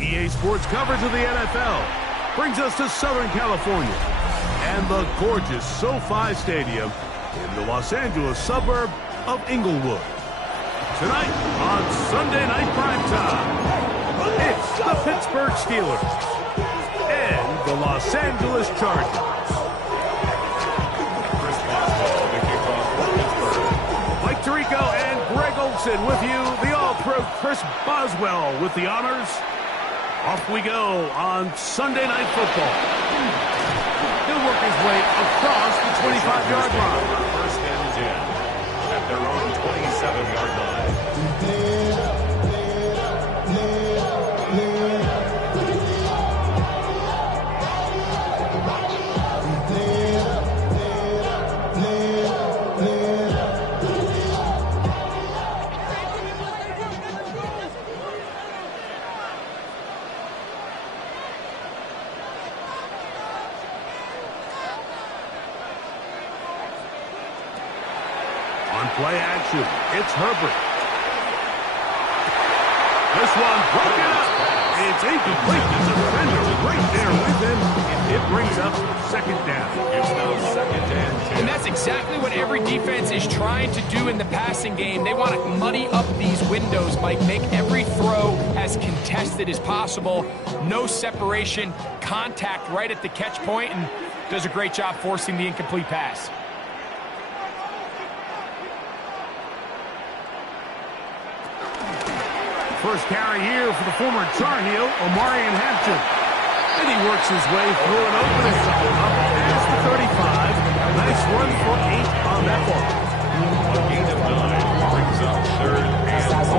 EA Sports coverage of the NFL brings us to Southern California and the gorgeous SoFi Stadium in the Los Angeles suburb of Inglewood. Tonight on Sunday Night Primetime, it's the Pittsburgh Steelers and the Los Angeles Chargers. Mike Tirico and Greg Olson with you, the All-Pro Chris Boswell with the honors. Off we go on Sunday Night Football. He'll work his way across the 25-yard line. First and 10 at their own 27-yard line. Play action. It's Herbert. This one broken up. It's incomplete. The defender right there with him. It brings up second down. It's now second and 10. And that's exactly what every defense is trying to do in the passing game. They want to muddy up these windows, Mike. Make every throw as contested as possible. No separation. Contact right at the catch point, and does a great job forcing the incomplete pass. First carry here for the former Tar Heel, Omarion Hampton. And he works his way through an opening. Up past the 35. Nice run for 8 on that ball. A gain of 9 brings up third and 1.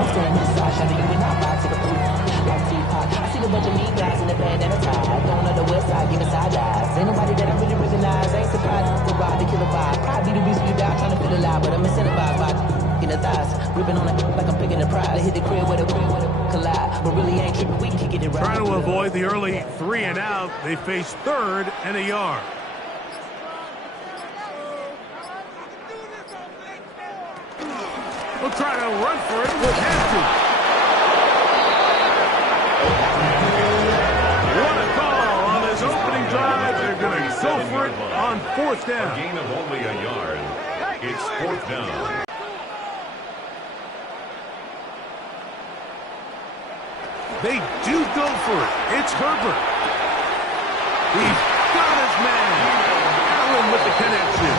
I see a bunch of mean guys in the band and a tie. Going on the west side, giving side eyes. Ain't nobody that I really recognize. Ain't surprised to ride the killer vibe. Probably the beast you die trying to feel alive, but I'm incentivized by in the thighs, gripping on it like I'm picking the pride. They hit the crib with a collide, but really ain't tripping. We can kick it right. Trying to avoid the early 3 and out, they face 3rd and a yard. We'll try to run for it with Hampton. What a call on his opening drive. They're going to go for it on 4th down. A gain of only a yard. It's 4th down. They do go for it. It's Herbert. He's got his man. Allen with the connection.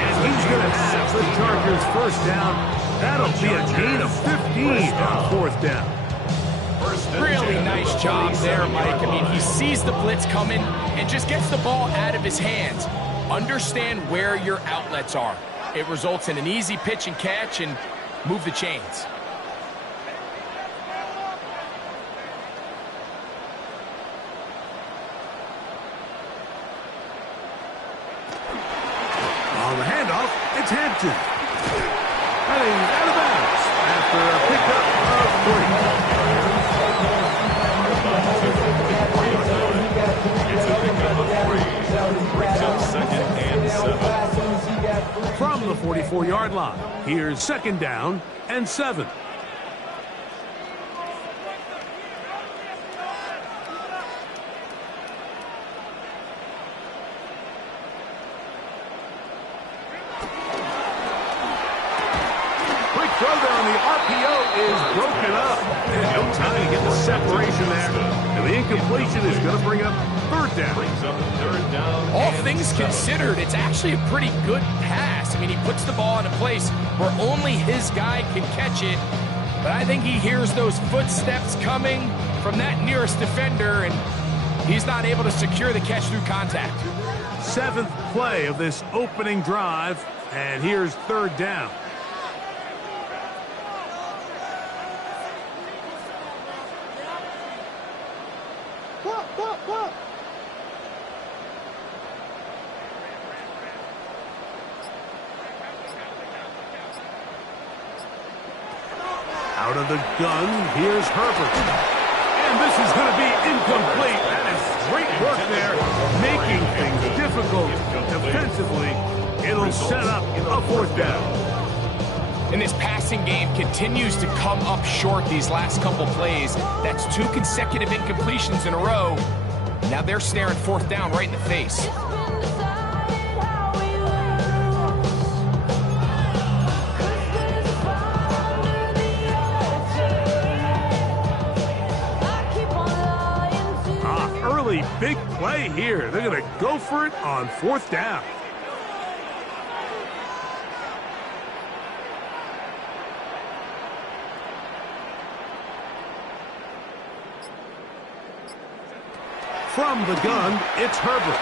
And he's going to have the Chargers first down. That'll be a gain of 15 on 4th down. Really nice job there, Mike. I mean, he sees the blitz coming and just gets the ball out of his hands. Understand where your outlets are. It results in an easy pitch and catch and move the chains. On the handoff, it's Hampton. Heading out of bounds after a pickup of 3. It's a pickup of 3. Brings up second and 7. From the 44-yard line, here's 2nd down and 7. Throw down, the RPO is broken up. And no time to get the separation there. And the incompletion is going to bring up 3rd down. Brings up 3rd down. All things considered, it's actually a pretty good pass. I mean, he puts the ball in a place where only his guy can catch it. But I think he hears those footsteps coming from that nearest defender, and He's not able to secure the catch through contact. 7th play of this opening drive, and here's 3rd down. Out of the gun, here's Herbert. And this is going to be incomplete. That is great work there, making things difficult defensively. It'll set up a 4th down. And this passing game continues to come up short these last couple plays. That's 2 consecutive incompletions in a row. Now they're staring 4th down right in the face. Big play here. They're going to go for it on 4th down. From the gun, it's Herbert.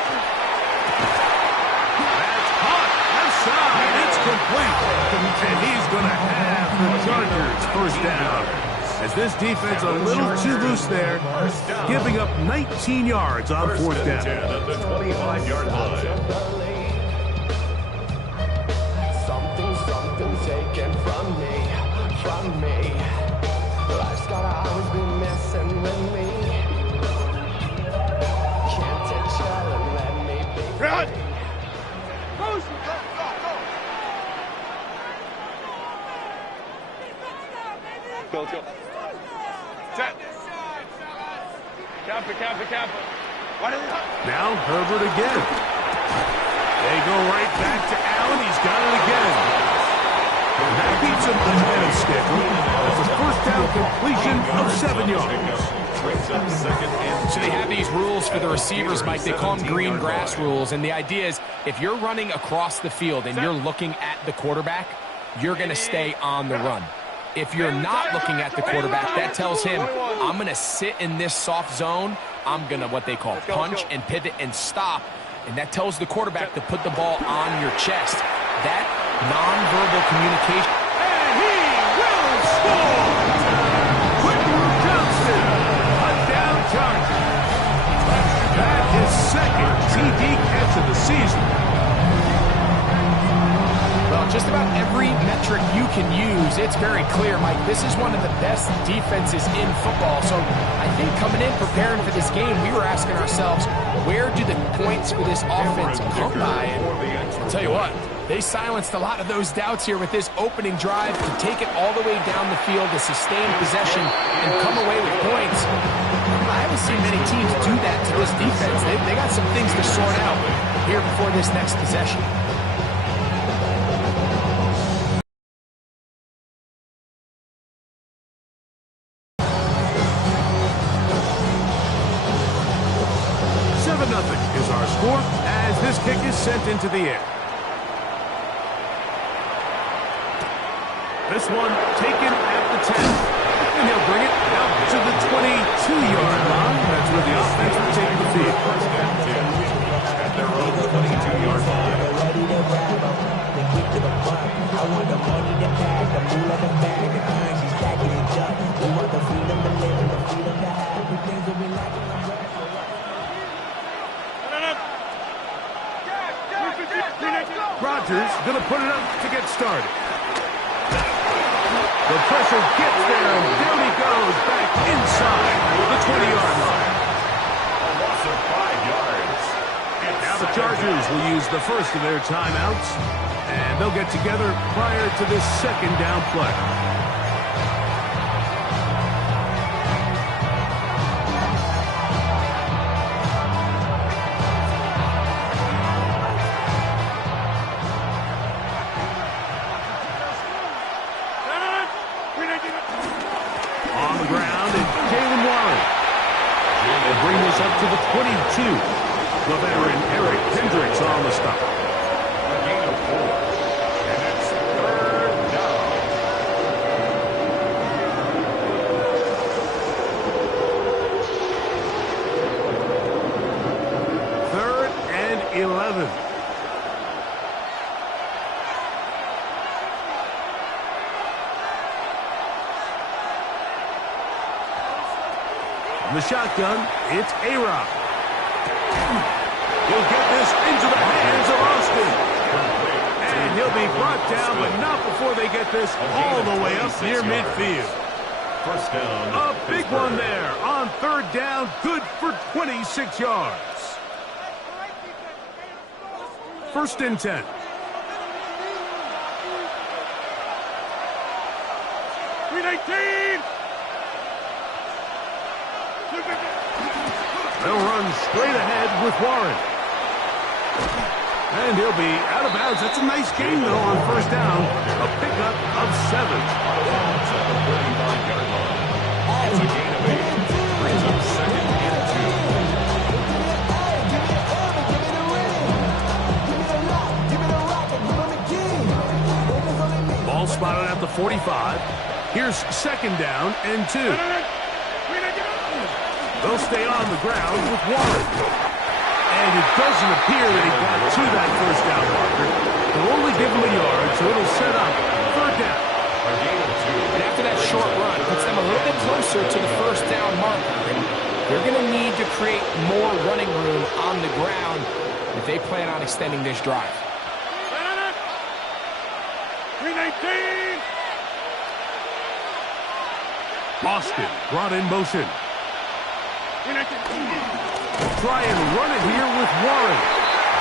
That's hot. Left side. It's complete. And he's going to have the Chargers 1st down. As this defense a little too loose there, giving up 19 yards on 4th down. At the 25-yard line. Something taken from me. Life's gotta always be messing with me. Can't take shot and let me be. Run! Go. Set. Camper. Now Herbert again. They go right back to Allen. He's got it again. And that keeps him ahead of schedule. That's a 1st down completion of 7 yards. So they have these rules for the receivers, Mike. They call them green grass rules. And the idea is if you're running across the field and you're looking at the quarterback, you're going to stay on the run. If you're not looking at the quarterback, that tells him, I'm going to sit in this soft zone. I'm going to what they call punch and pivot and stop. And that tells the quarterback to put the ball on your chest. That nonverbal communication. And he will score! Quentin Johnson, a down Charger. That is 2nd TD catch of the season. Well, just about every metric you can use, it's very clear, Mike. This is one of the best defenses in football. So I think coming in, preparing for this game, we were asking ourselves, where do the points for this offense come by? And I'll tell you what, they silenced a lot of those doubts here with this opening drive to take it all the way down the field to sustain possession and come away with points. I haven't seen many teams do that to this defense. They got some things to sort out here before this next possession. Nothing is our score as this kick is sent into the air. This one taken at the 10. And he'll bring it out to the 22-yard line. That's where the offense will take the field. At their own 22-yard line. I want the money, the bag, the fool of the bag, the currency stacking it up. We want the freedom to live and the freedom to have the things that we like. Rodgers going to put it up to get started. The pressure gets there, and down he goes back inside the 20-yard line. A loss of 5 yards. Now the Chargers will use the first of their timeouts, and they'll get together prior to this 2nd down play. On the ground, and Jalen Warren will bring this up to the 22. The veteran Eric Hendricks on the stop. A gain of 4. And it's 3rd down. 11. From the shotgun, it's A-Rob. He'll get this into the hands of Austin. And he'll be brought down, but not before they get this all the way up near midfield. First down. A big one there on third down, good for 26 yards. First and 10. They'll run straight ahead with Warren. And he'll be out of bounds. That's a nice gain, though, on first down. A pickup of 7. It's a gain of 8. Brings up second and 2. Ball spotted at the 45. Here's second down and 2. They'll stay on the ground with Warren. And it doesn't appear that he got to that first down marker. They'll only give him a yard, so it'll set up third down. And after that short run, puts them a little bit closer to the first down marker. And they're going to need to create more running room on the ground if they plan on extending this drive. 319. Boston brought in motion. Try and run it here with Warren.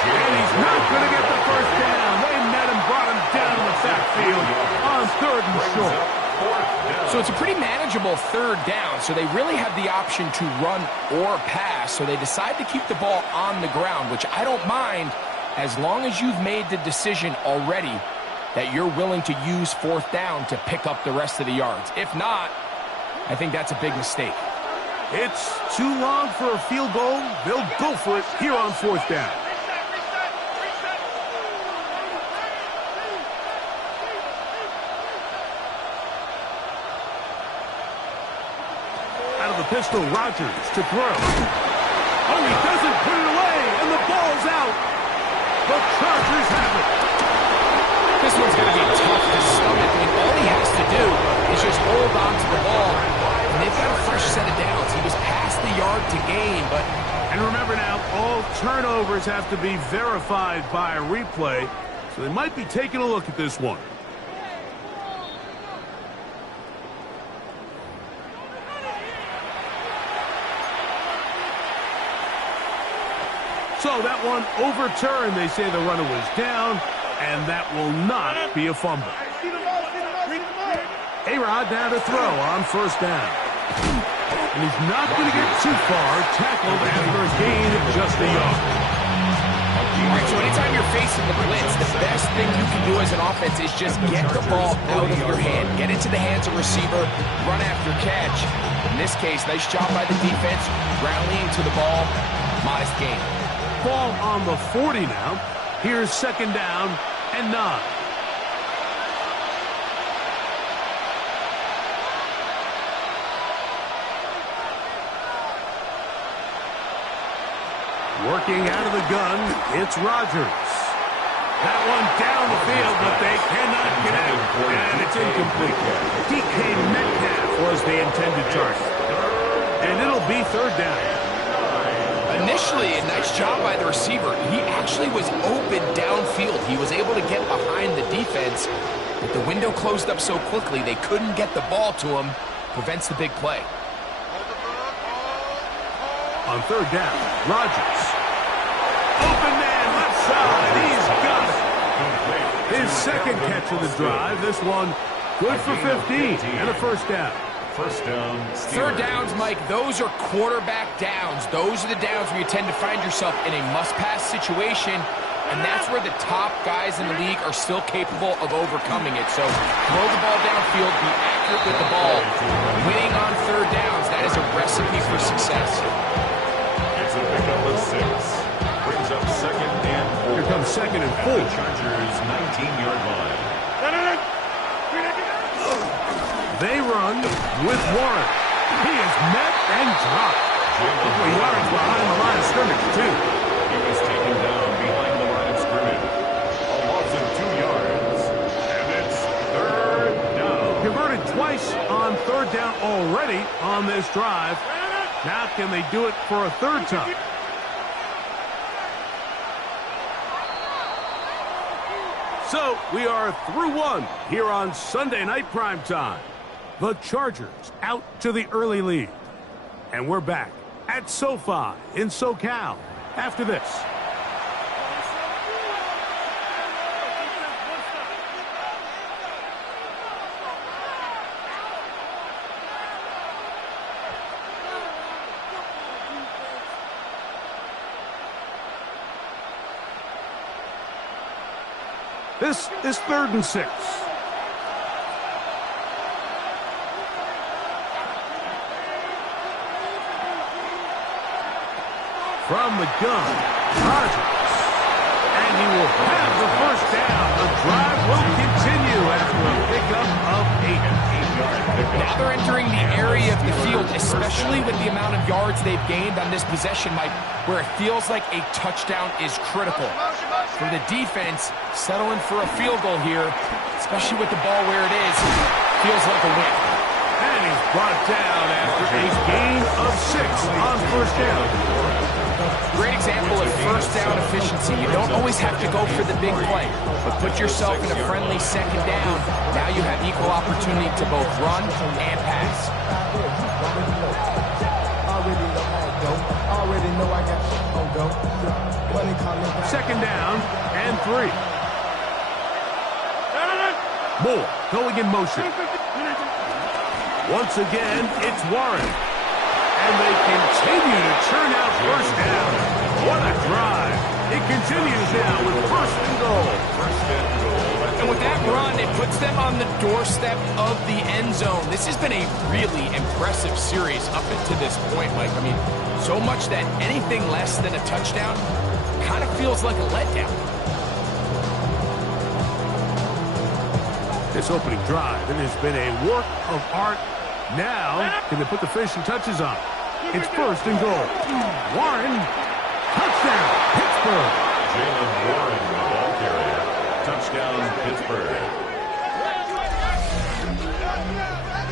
And he's not going to get the first down. They met him, brought him down in the backfield on third and short. So it's a pretty manageable third down, so they really have the option to run or pass, so they decide to keep the ball on the ground, which I don't mind as long as you've made the decision already that you're willing to use fourth down to pick up the rest of the yards. If not, I think that's a big mistake. It's too long for a field goal. They'll go for it here on fourth down. Out of the pistol, Rodgers to throw. Oh, he doesn't put it away, and the ball's out. The Chargers have it. This one's going to be tough to stomach. I mean, all he has to do is just hold on to the ball. And they've got a fresh set of downs. He was past the yard to gain, but... And remember now, all turnovers have to be verified by a replay, so they might be taking a look at this one. So that one overturned. They say the runner was down, and that will not be a fumble. A-Rod now to throw on first down. And he's not going to get too far. Tackled after a gain of just a yard. All right, so anytime you're facing the blitz, the best thing you can do as an offense is just get the ball out of your hand. Get it to the hands of receiver, run after catch. In this case, nice job by the defense, rallying to the ball, modest gain. Ball on the 40 now. Here's second down and 9. Working out of the gun, it's Rodgers. That one down the field, but they cannot get out. And it's incomplete. DK Metcalf was the intended target. And it'll be third down. Initially, a nice job by the receiver. He actually was open downfield. He was able to get behind the defense, but the window closed up so quickly they couldn't get the ball to him. Prevents the big play. On third down, Rodgers. Open man, left side. He's got it. His second catch of the drive. This one good for 15 and a first down. First down. Third downs, Mike, those are quarterback downs. Those are the downs where you tend to find yourself in a must-pass situation, and that's where the top guys in the league are still capable of overcoming it. So throw the ball downfield, be accurate with the ball. Winning on third downs, that is a recipe for success. It's a pickup of 6. Brings up second and 4. Here comes second and 4. The Chargers' 19-yard line. They run with Warren. He is met and dropped. 4 yards behind the line of scrimmage, too. He was taken down already on this drive. Now can they do it for a third time? So we are through one here on Sunday Night Primetime. The Chargers out to the early lead. And we're back at SoFi in SoCal after this. This is 3rd and 6. From the gun, Rodgers. And he will have the first down. The drive will continue after a pickup of 8. Now they're entering the area of the field, especially with the amount of yards they've gained on this possession, Mike, where it feels like a touchdown is critical. For the defense, settling for a field goal here, especially with the ball where it is, feels like a win. And he's brought down after a gain of 6 on first down. Great example of first down efficiency. You don't always have to go for the big play, but put yourself in a friendly second down. Now you have equal opportunity to both run and pass. Second down and 3. Moore going in motion. Once again, it's Warren. And they continue to churn out first down. What a drive. It continues now with first and goal. And with that run, it puts them on the doorstep of the end zone. This has been a really impressive series up until this point, Mike. I mean, so much that anything less than a touchdown kind of feels like a letdown. This opening drive, it has been a work of art. Now, can they put the finishing touches on? It's first and goal. Warren, touchdown, Pittsburgh. Jalen Warren, the ball carrier. Touchdown, Pittsburgh.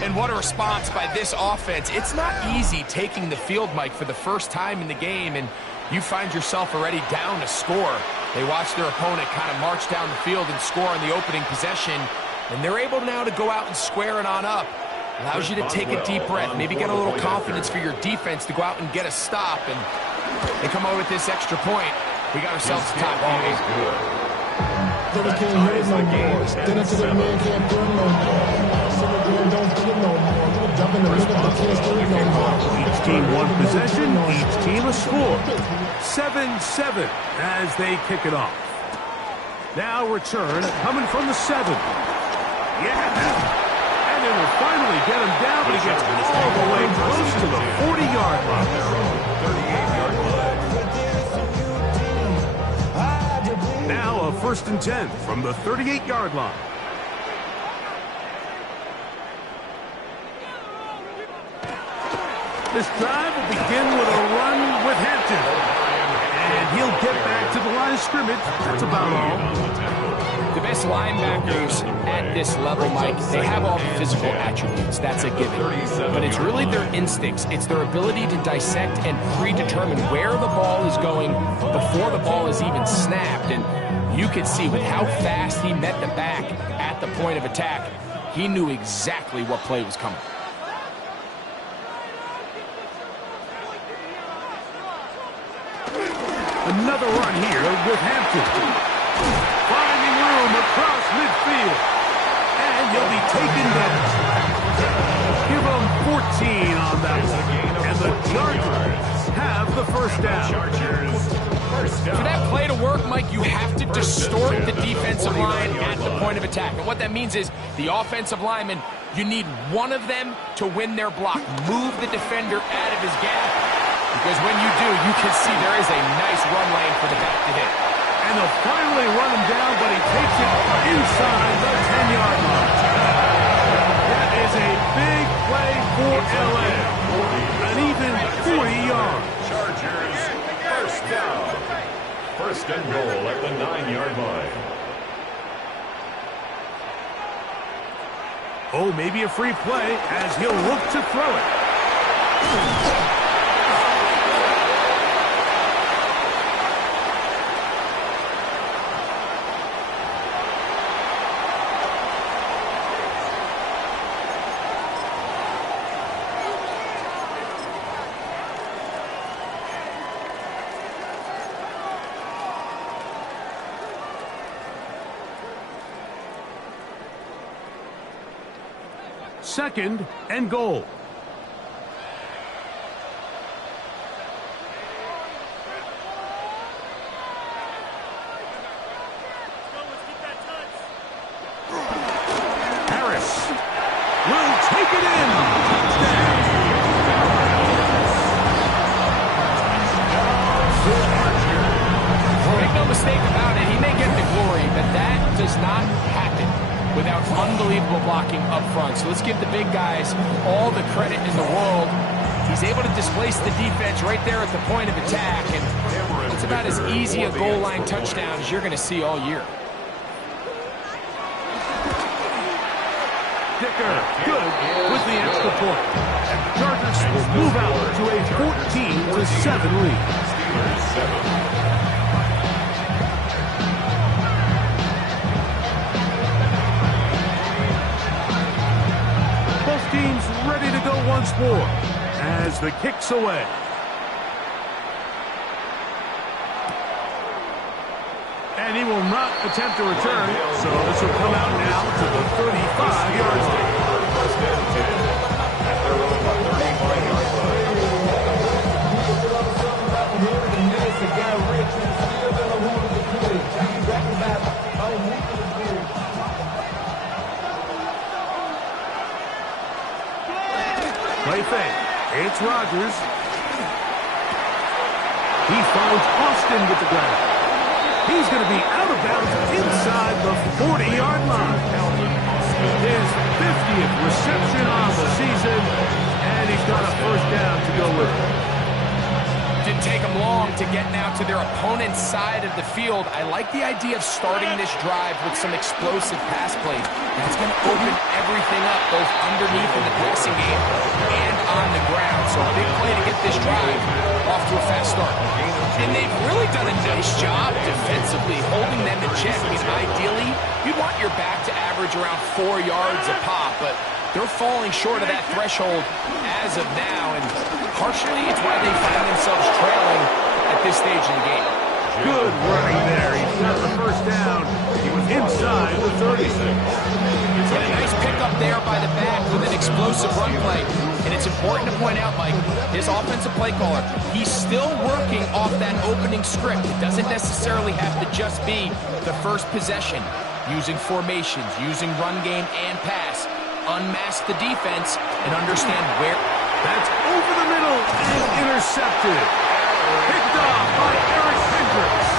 And what a response by this offense. It's not easy taking the field, Mike, for the first time in the game, and you find yourself already down a score. They watch their opponent kind of march down the field and score on the opening possession, and they're able now to go out and square it on up. Allows you to take a deep breath, maybe get a little confidence for your defense to go out and get a stop, and they come out with this extra point. We got ourselves a tie ball game. That ties the game at 7. Each team one possession, each team a score. 7-7 as they kick it off. Now return coming from the 7. Yeah. And they will finally get him down, but he gets all the way close to the 40-yard line. 38-yard line. Now a 1st and 10 from the 38-yard line. This drive will begin with a run with Hampton. And he'll get back to the line of scrimmage. That's about all. The best linebackers at this level, Mike, they have all the physical attributes. That's a given. But it's really their instincts. It's their ability to dissect and predetermine where the ball is going before the ball is even snapped. And you could see with how fast he met the back at the point of attack, he knew exactly what play was coming. Another run here with Hampton. Finding room across midfield. And he'll be taken down. Give him 14 on that one. And the Chargers have the first down. For that play to work, Mike, you have to distort the defensive line at the point of attack. And what that means is the offensive lineman, you need one of them to win their block. Move the defender out of his gap. Because when you do, you can see there is a nice run lane for the back to hit. And they'll finally run him down, but he takes it inside the 10-yard line. That is a big play for L.A. An even 40 yards. Chargers, first down. First and goal at the 9-yard line. Oh, maybe a free play as he'll look to throw it. Second and goal. Harris will take it in. Touchdown. Make no mistake about it, he may get the glory, but that does not happen without unbelievable blocking up front. So let's give the big guys all the credit in the world. He's able to displace the defense right there at the point of attack, and it's about as easy a goal line touchdown as you're going to see all year. Dicker, good with the extra point. And the Chargers will move out to a 14-7 lead. Teams ready to go once more as the kick's away. And he will not attempt to return, so this will come out now to the 35-yard line. Play fake. It's Rodgers. He finds Austin with the grab. He's going to be out of bounds inside the 40-yard line. His 50th reception on the season, and he's got a first down to go with it. Didn't take them long to get now to their opponent's side of the field. I like the idea of starting this drive with some explosive pass plays. That's going to open everything up, both underneath in the passing game and on the ground. So a big play to get this drive off to a fast start. And they've really done a nice job defensively, holding them in check. I mean, ideally, you'd want your back to average around 4 yards a pop, but they're falling short of that threshold as of now, and partially it's why they find themselves trailing at this stage in the game. Good running there. He's got the first down. He was inside the 30. And a nice pickup there by the back with an explosive run play. And it's important to point out, Mike, his offensive play caller, he's still working off that opening script. It doesn't necessarily have to just be the first possession. Using formations, using run game and pass. Unmask the defense and understand where. That's over the middle and intercepted. Picked off by Eric Hendricks.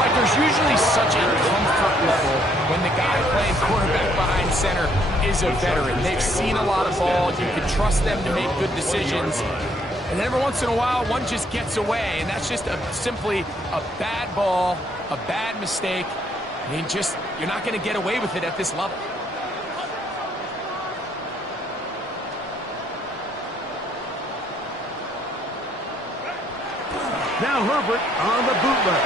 Mike, there's usually such a comfort level when the guy playing quarterback behind center is a veteran. They've seen a lot of ball. You can trust them to make good decisions. And then every once in a while, one just gets away, and that's just simply a bad ball, a bad mistake. I mean, you're not going to get away with it at this level. Now Herbert on the bootleg.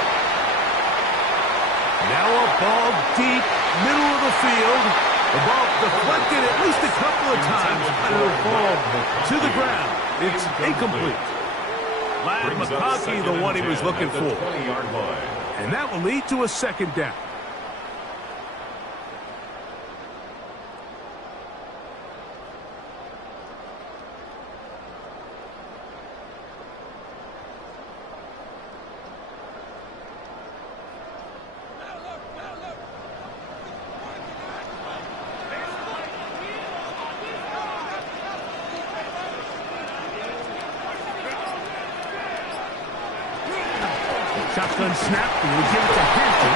Now a ball deep, middle of the field. The ball deflected at least a couple of times, and it'll fall to the ground. It's incomplete. Lad McConkey, the one he was looking for. And that will lead to a second down. Shotgun snap, and we'll give it to Hampton.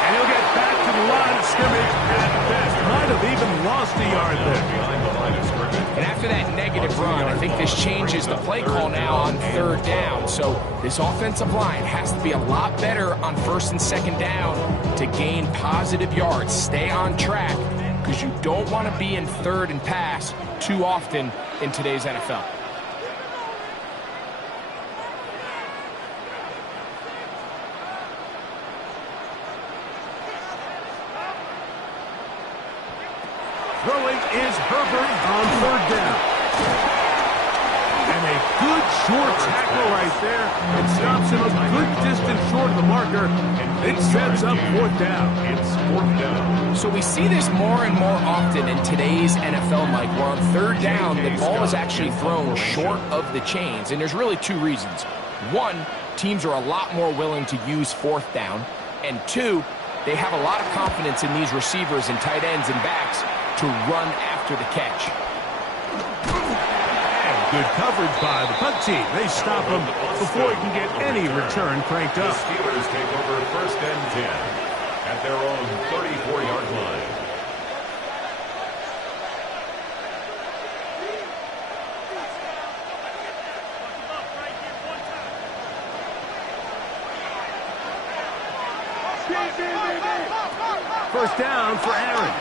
And he'll get back to the line of scrimmage at best. Might have even lost a yard there. And after that negative run, I think this changes the play call now on third down. So this offensive line has to be a lot better on first and second down to gain positive yards, stay on track, because you don't want to be in third and pass too often in today's NFL. Throwing is Herbert on third down. And a good short tackle right there. It stops him a good distance short of the marker, and it sets up fourth down. It's fourth down. So we see this more and more often in today's NFL, Mike, where on third down, the ball is actually thrown short of the chains, and there's really two reasons. One, teams are a lot more willing to use fourth down, and two, they have a lot of confidence in these receivers and tight ends and backs to run after the catch. Good coverage by the punt team. They stop him before he can get any return cranked The up. Steelers take over first and 10 at their own 34-yard line. First down for Aaron.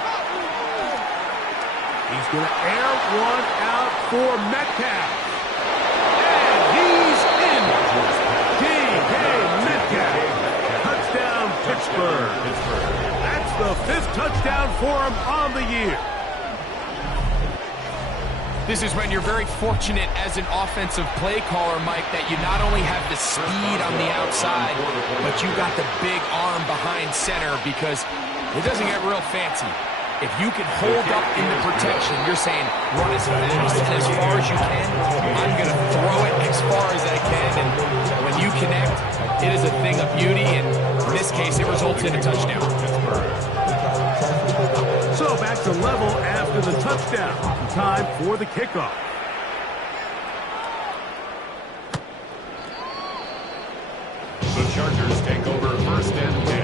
He's going to air one out for Metcalf. And he's in. D.K. Metcalf. Touchdown, Pittsburgh. That's the 5th touchdown for him on the year. This is when you're very fortunate as an offensive play caller, Mike, that you not only have the speed on the outside, but you got the big arm behind center, because it doesn't get real fancy. If you can hold up in the protection, you're saying run as fast and as far as you can. I'm going to throw it as far as I can. And when you connect, it is a thing of beauty. And in this case, it results in a touchdown. So back to level after the touchdown. Time for the kickoff. The Chargers take over first and 10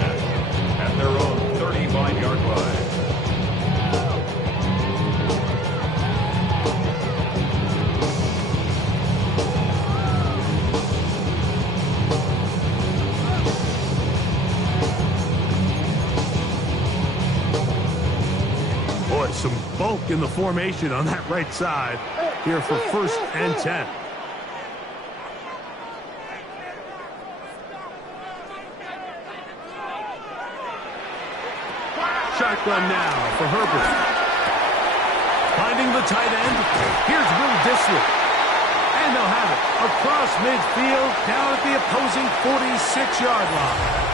at their own 35-yard line. Boy, some bulk in the formation on that right side here for first and 10. Shotgun now for Herbert. Finding the tight end. Here's Will Disley. And they'll have it across midfield down at the opposing 46-yard line.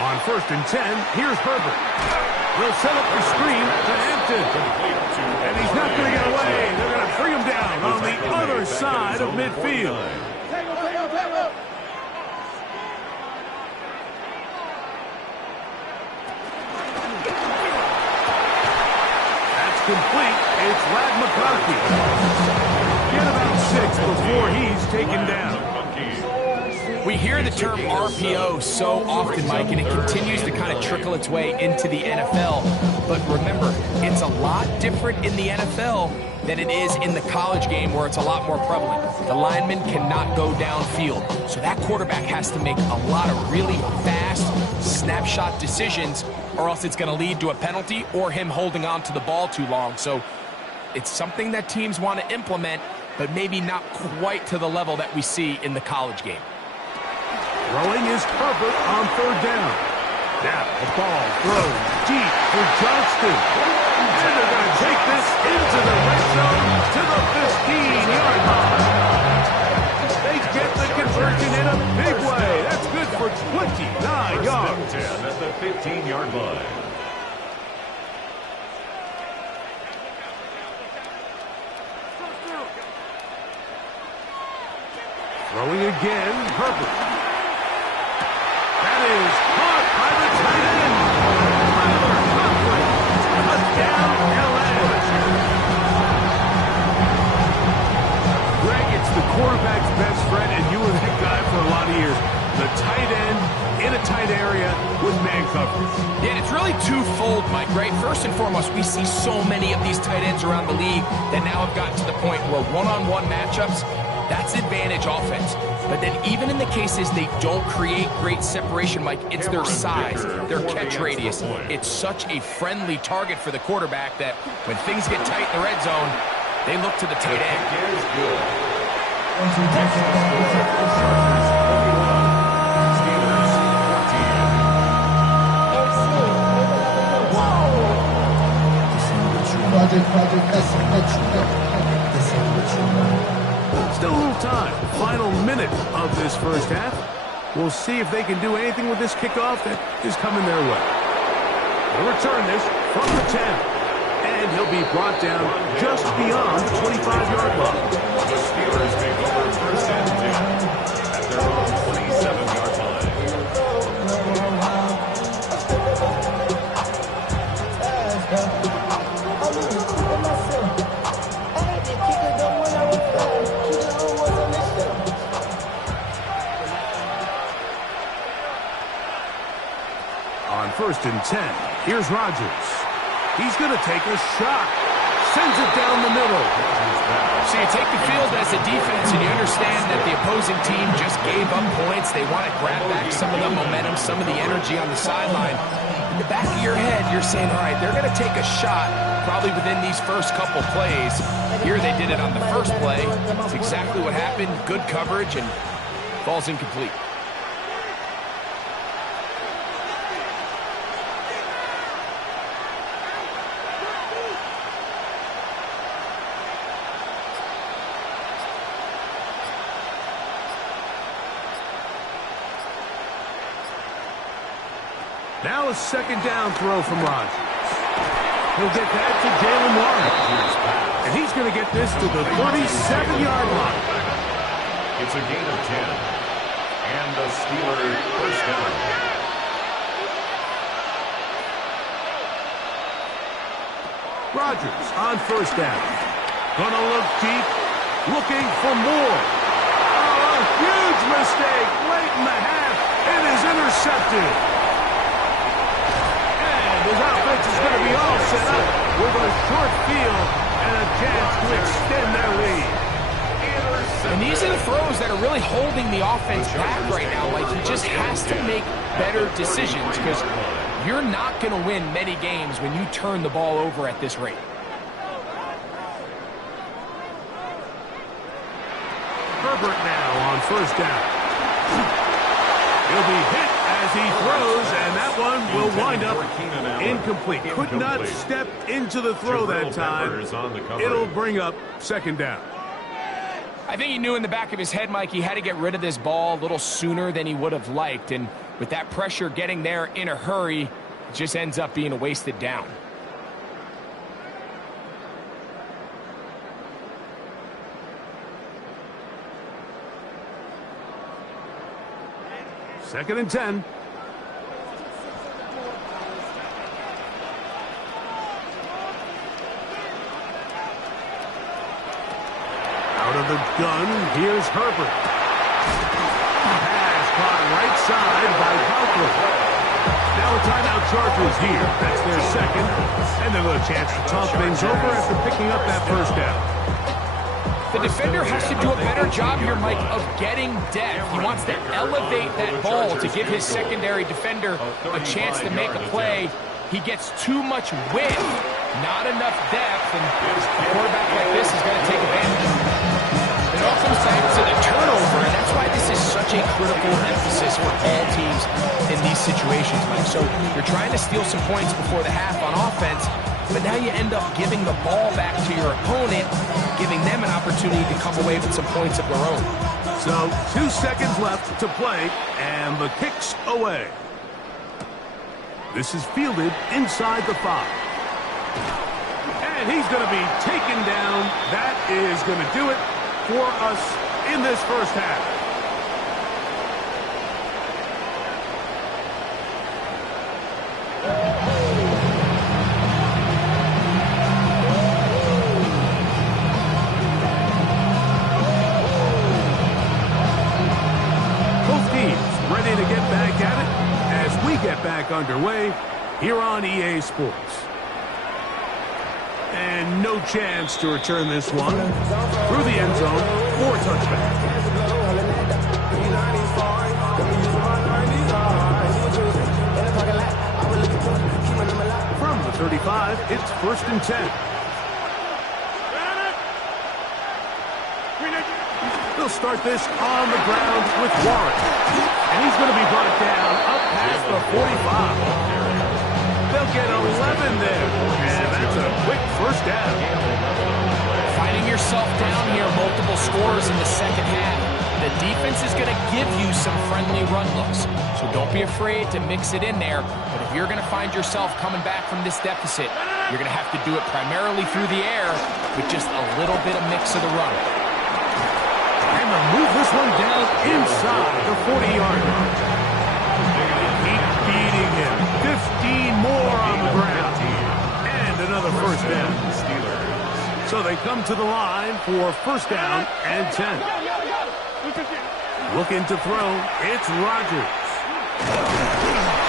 On first and 10, here's Herbert. They'll set up the screen to Hampton. And he's not going to get away. They're going to bring him down on the other side of midfield. That's complete. It's Lad McConkey. Get about 6 before he's taken down. We hear the term RPO so often, Mike, and it continues to kind of trickle its way into the NFL. But remember, it's a lot different in the NFL than it is in the college game, where it's a lot more prevalent. The lineman cannot go downfield, so that quarterback has to make a lot of really fast snapshot decisions, or else it's going to lead to a penalty or him holding on to the ball too long. So it's something that teams want to implement, but maybe not quite to the level that we see in the college game. Throwing is Herbert on third down. Now the ball thrown deep for Johnston. And they're going to take this into the red zone to the 15-yard line. They get the conversion in a big way. That's good for 29 yards. 10 at the 15-yard line. Throwing again, Herbert. That is caught by the tight end. Tyler Conklin. Touchdown, LA. Greg, it's the quarterback's best friend, and you and wide area with man coverage. Yeah, it's really twofold, Mike, right? First and foremost, we see so many of these tight ends around the league that now have gotten to the point where one-on-one matchups, that's advantage offense. But then even in the cases they don't create great separation, Mike, it's their size, their catch radius. It's such a friendly target for the quarterback that when things get tight in the red zone, they look to the tight end. Still a little time. Final minute of this first half. We'll see if they can do anything with this kickoff that is coming their way. They'll return this from the 10. And he'll be brought down just beyond the 25-yard line. The Steelers take over first and 10 at their own 27-yard line. On first and 10, here's Rodgers. He's going to take a shot. Sends it down the middle. So you take the field as a defense and you understand that the opposing team just gave up points. They want to grab back some of the momentum, some of the energy on the sideline. In the back of your head, you're saying, all right, they're going to take a shot probably within these first couple plays. Here they did it on the first play. It's exactly what happened. Good coverage and falls incomplete. Now a second down throw from Rodgers. He'll get that to Jalen Warren. And he's going to get this to the 37-yard line. It's a gain of 10. And the Steelers first down. Rodgers on first down. Gonna look deep, looking for more. Oh, a huge mistake late in the half. It is intercepted. His offense is going to be all set up with a short field and a chance to extend their lead. And these are the throws that are really holding the offense back right now. Like, he just has to make better decisions because you're not going to win many games when you turn the ball over at this rate. Herbert now on first down. He'll be hit as he throws, and that one will wind up incomplete. Could not step into the throw that time. It'll bring up second down. I think he knew in the back of his head, Mike, he had to get rid of this ball a little sooner than he would have liked. And with that pressure getting there in a hurry, it just ends up being a wasted down. Second and 10. Out of the gun, here's Herbert. Pass caught right side by Packlj. Now a timeout Chargers here. That's their second. And they'll have a chance to talk things over after picking up that first down. The defender has to do a better job here, Mike, of getting depth. He wants to elevate that ball to give his secondary defender a chance to make a play. He gets too much width, not enough depth, and a quarterback like this is going to take advantage. It all comes back to the turnover, and that's why this is such a critical emphasis for all teams in these situations, Mike. So you're trying to steal some points before the half on offense, but now you end up giving the ball back to your opponent, giving them an opportunity to come away with some points of their own. So 2 seconds left to play, and the kick's away. This is fielded inside the 5. And he's going to be taken down. That is going to do it for us in this first half. Both teams ready to get back at it as underway here on EA Sports. And no chance to return this one through the end zone for a touchback. From the 35, it's 1st and 10. They'll start this on the ground with Warren. And he's going to be brought down up past the 45. They'll get 11 there. And that's a quick 1st down. Finding yourself down here, multiple scores in the second half. The defense is going to give you some friendly run looks. So don't be afraid to mix it in there. But if you're going to find yourself coming back from this deficit, you're going to have to do it primarily through the air with just a little bit of mix of the run. And they'll move this one down inside the 40-yard line. Keep beating him. 15 more on the ground. And another 1st down. So they come to the line for 1st down and 10. Looking to throw, it's Rodgers.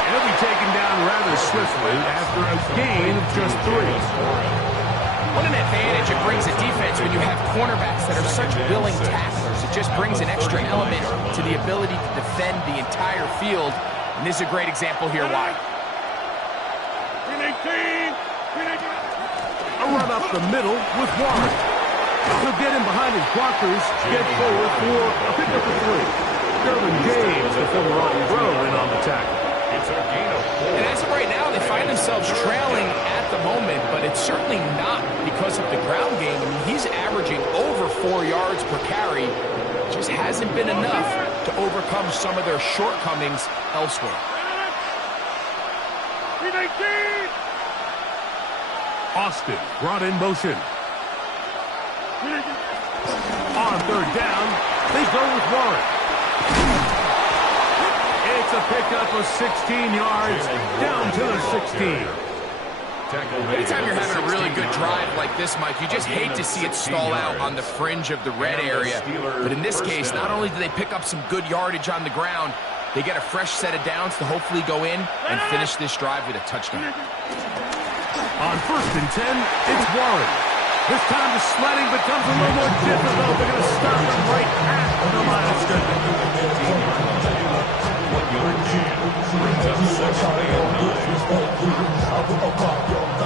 He'll be taken down rather swiftly after a gain of just 3. What an advantage it brings a defense when you have cornerbacks that are such willing tacklers. It just brings an extra element to the ability to defend the entire field. And this is a great example here why. A run up the middle with Warren. He'll get in behind his blockers, get forward for a pickup of 3. Derwin James, the former All-Pro, in on the tackle. And as of right now, they find themselves trailing at the moment, but it's certainly not because of the ground game. I mean, he's averaging over 4 yards per carry. Just hasn't been enough to overcome some of their shortcomings elsewhere. Austin brought in motion. On 3rd down, they go with Warren. It's a pickup of 16 yards down to the 16. Anytime you're having a really good drive like this, Mike, you just hate to see it stall out on the fringe of the red area. But in this case, not only do they pick up some good yardage on the ground, they get a fresh set of downs to hopefully go in and finish this drive with a touchdown. On 1st and 10, it's Warren. This time the sledding becomes a little more difficult. They're going to stop him right at the line of scrimmage.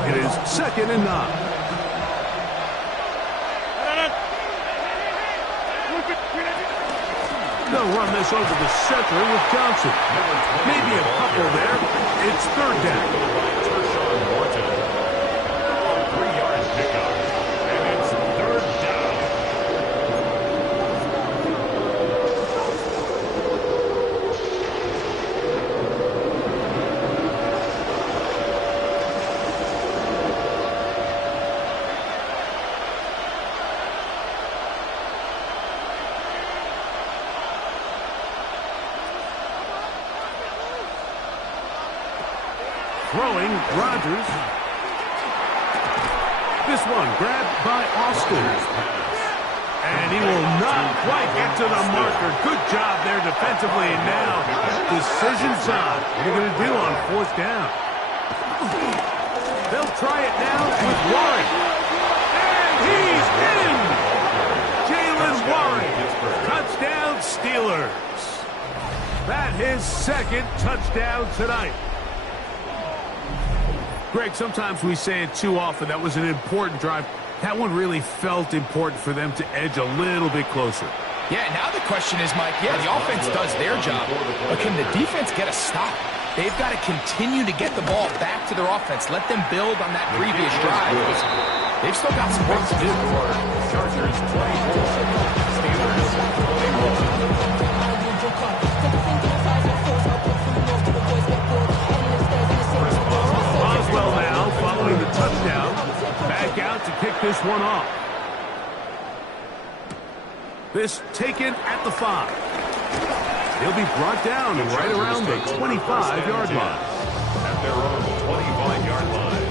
It is 2nd and 9. They'll run this over the center with Johnson. Maybe a couple there. It's 3rd down. Throwing, Rodgers. This one grabbed by Austin. And he will not quite get to the marker. Good job there defensively. And now, decision time. What are you going to do on 4th down? They'll try it now with Warren. And he's in! Jalen Warren. Touchdown, Steelers. That his 2nd touchdown tonight. Greg, sometimes we say it too often. That was an important drive. That one really felt important for them to edge a little bit closer. Yeah, now the question is, Mike, yeah, the offense does their job, but can the defense get a stop? They've got to continue to get the ball back to their offense. Let them build on that previous drive. They've still got some work to do. Chargers 24, Steelers 21. Boswell now following the touchdown. Back out to kick this one off. This taken at the 5. He'll be brought down right around the 25-yard line. At their own 25-yard line.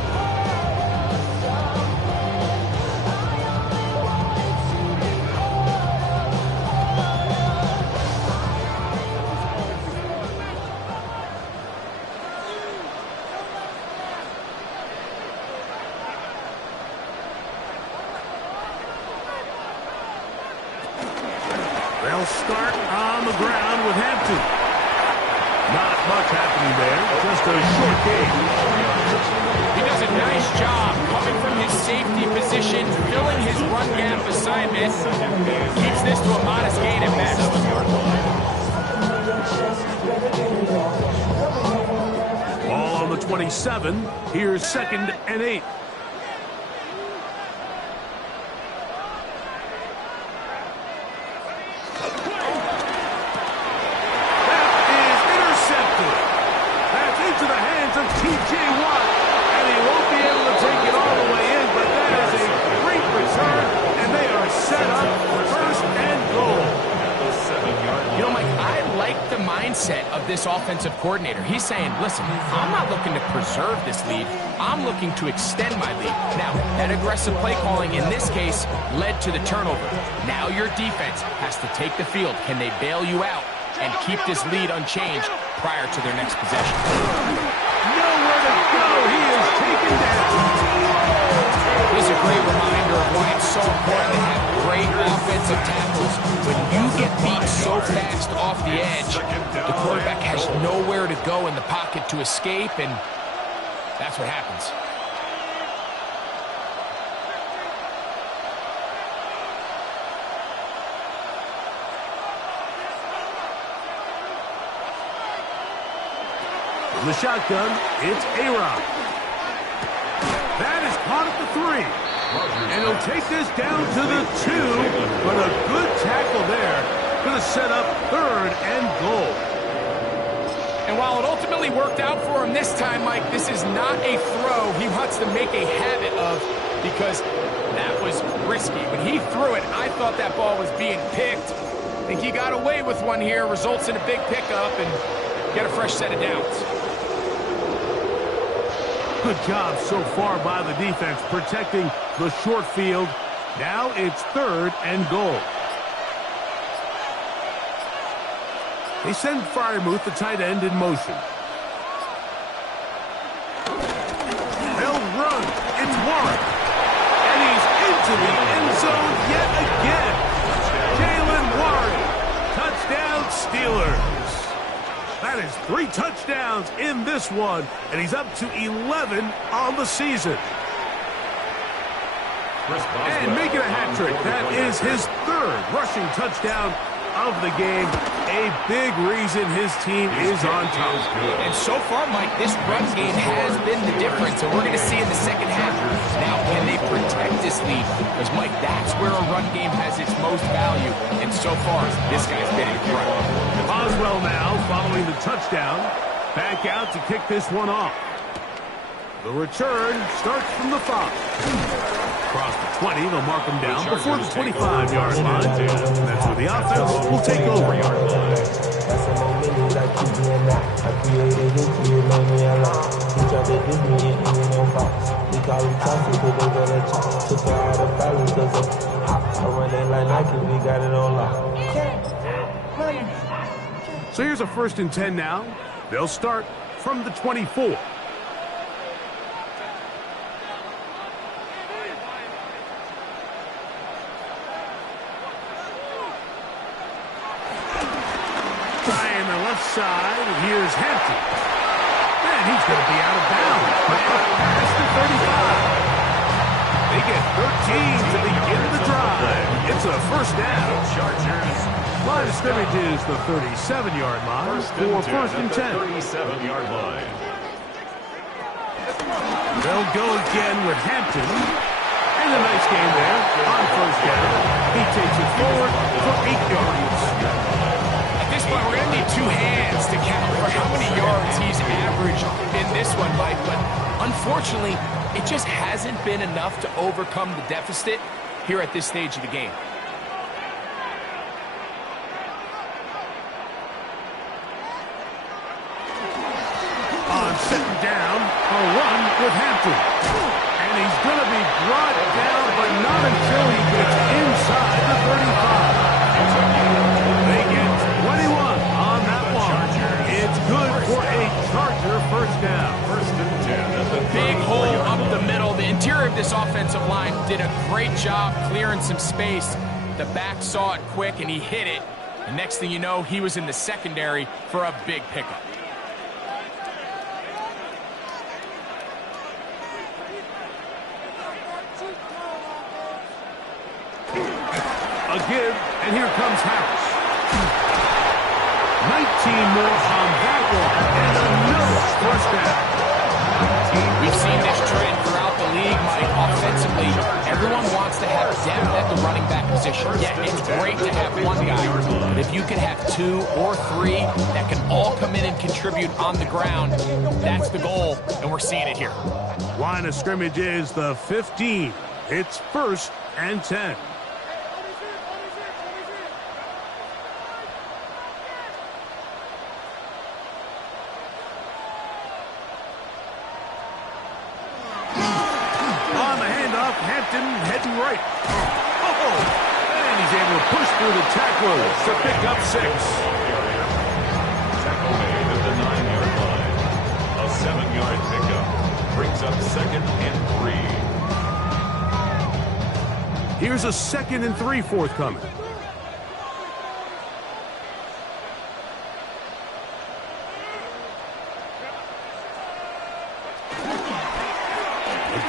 They'll start on the ground with Hampton. Not much happening there, just a short game. He does a nice job coming from his safety position, filling his run gap assignment. Keeps this to a modest gain at best. Ball on the 27. Here's 2nd and 8. T.J. Watt, and he won't be able to take it all the way in, but that is a great return, and they are set up for 1st and goal. You know, Mike, I like the mindset of this offensive coordinator. He's saying, listen, I'm not looking to preserve this lead. I'm looking to extend my lead. Now, that aggressive play calling in this case led to the turnover. Now your defense has to take the field. Can they bail you out and keep this lead unchanged prior to their next possession? Nowhere to go. He is taken down. This is a great reminder of why it's so important to have great offensive tackles. When you get beat so fast off the edge, the quarterback has nowhere to go in the pocket to escape, and that's what happens. The shotgun, it's A-Rod. That is caught at the 3. And he'll take this down to the 2. But a good tackle there. Going to set up 3rd and goal. And while it ultimately worked out for him this time, Mike, this is not a throw he wants to make a habit of, because that was risky. When he threw it, I thought that ball was being picked. I think he got away with one here, results in a big pickup, and get a fresh set of downs. Good job so far by the defense protecting the short field. Now it's 3rd and goal. They send Freiermuth, the tight end, in motion. They'll run. It's Warren. And he's into the end zone yet again. Jalen Warren. Touchdown Steelers. That is 3 touchdowns in this one, and he's up to 11 on the season. And making a hat trick. That is his 3rd rushing touchdown of the game. A big reason his team is on top. And so far, Mike, this run game has been the difference, and we're going to see in the second half. Now, can they protect this lead? Because, Mike, that's where a run game has its most value, and so far, this guy's been in front. Boswell now following the touchdown. Back out to kick this one off. The return starts from the 5. Across the 20, they'll mark him down before the 25-yard line. That's where the offense will take over. So here's a 1st and 10 now. They'll start from the 24. Trying the left side. Here's Hampton. And he's going to be out of bounds. That's the 35. They get 13 to begin the drive. It's a 1st down. Chargers. Line of scrimmage is the 37-yard line for 1st and 10. 37-yard line. They'll go again with Hampton. And a nice game there on 1st down. He takes it forward for 8 yards. At this point, we're going to need 2 hands to count for how many yards he's averaged in this one, Mike. But unfortunately, it just hasn't been enough to overcome the deficit here at this stage of the game. On 2nd down, a run with Hampton. And he's going to be brought down, but not until he gets inside the 35. They get 21 on that one. It's good for a Charger 1st down. 1st and 10. Big hole up the middle. The interior of this offensive line did a great job clearing some space. The back saw it quick, and he hit it. And next thing you know, he was in the secondary for a big pickup. A give, and here comes Harris. 19 more on that one, and another first down. We've seen this trend throughout the league, Mike. Offensively, everyone wants to have depth at the running back position. Yeah, it's great to have one guy, but if you can have 2 or 3 that can all come in and contribute on the ground, that's the goal, and we're seeing it here. Line of scrimmage is the 15. It's 1st and 10. Heading right. And he's able to push through the tacklers to pick up 6. Tackle made at the 9-yard line. A 7-yard pickup brings up 2nd and 3. Here's a 2nd and 3 forthcoming.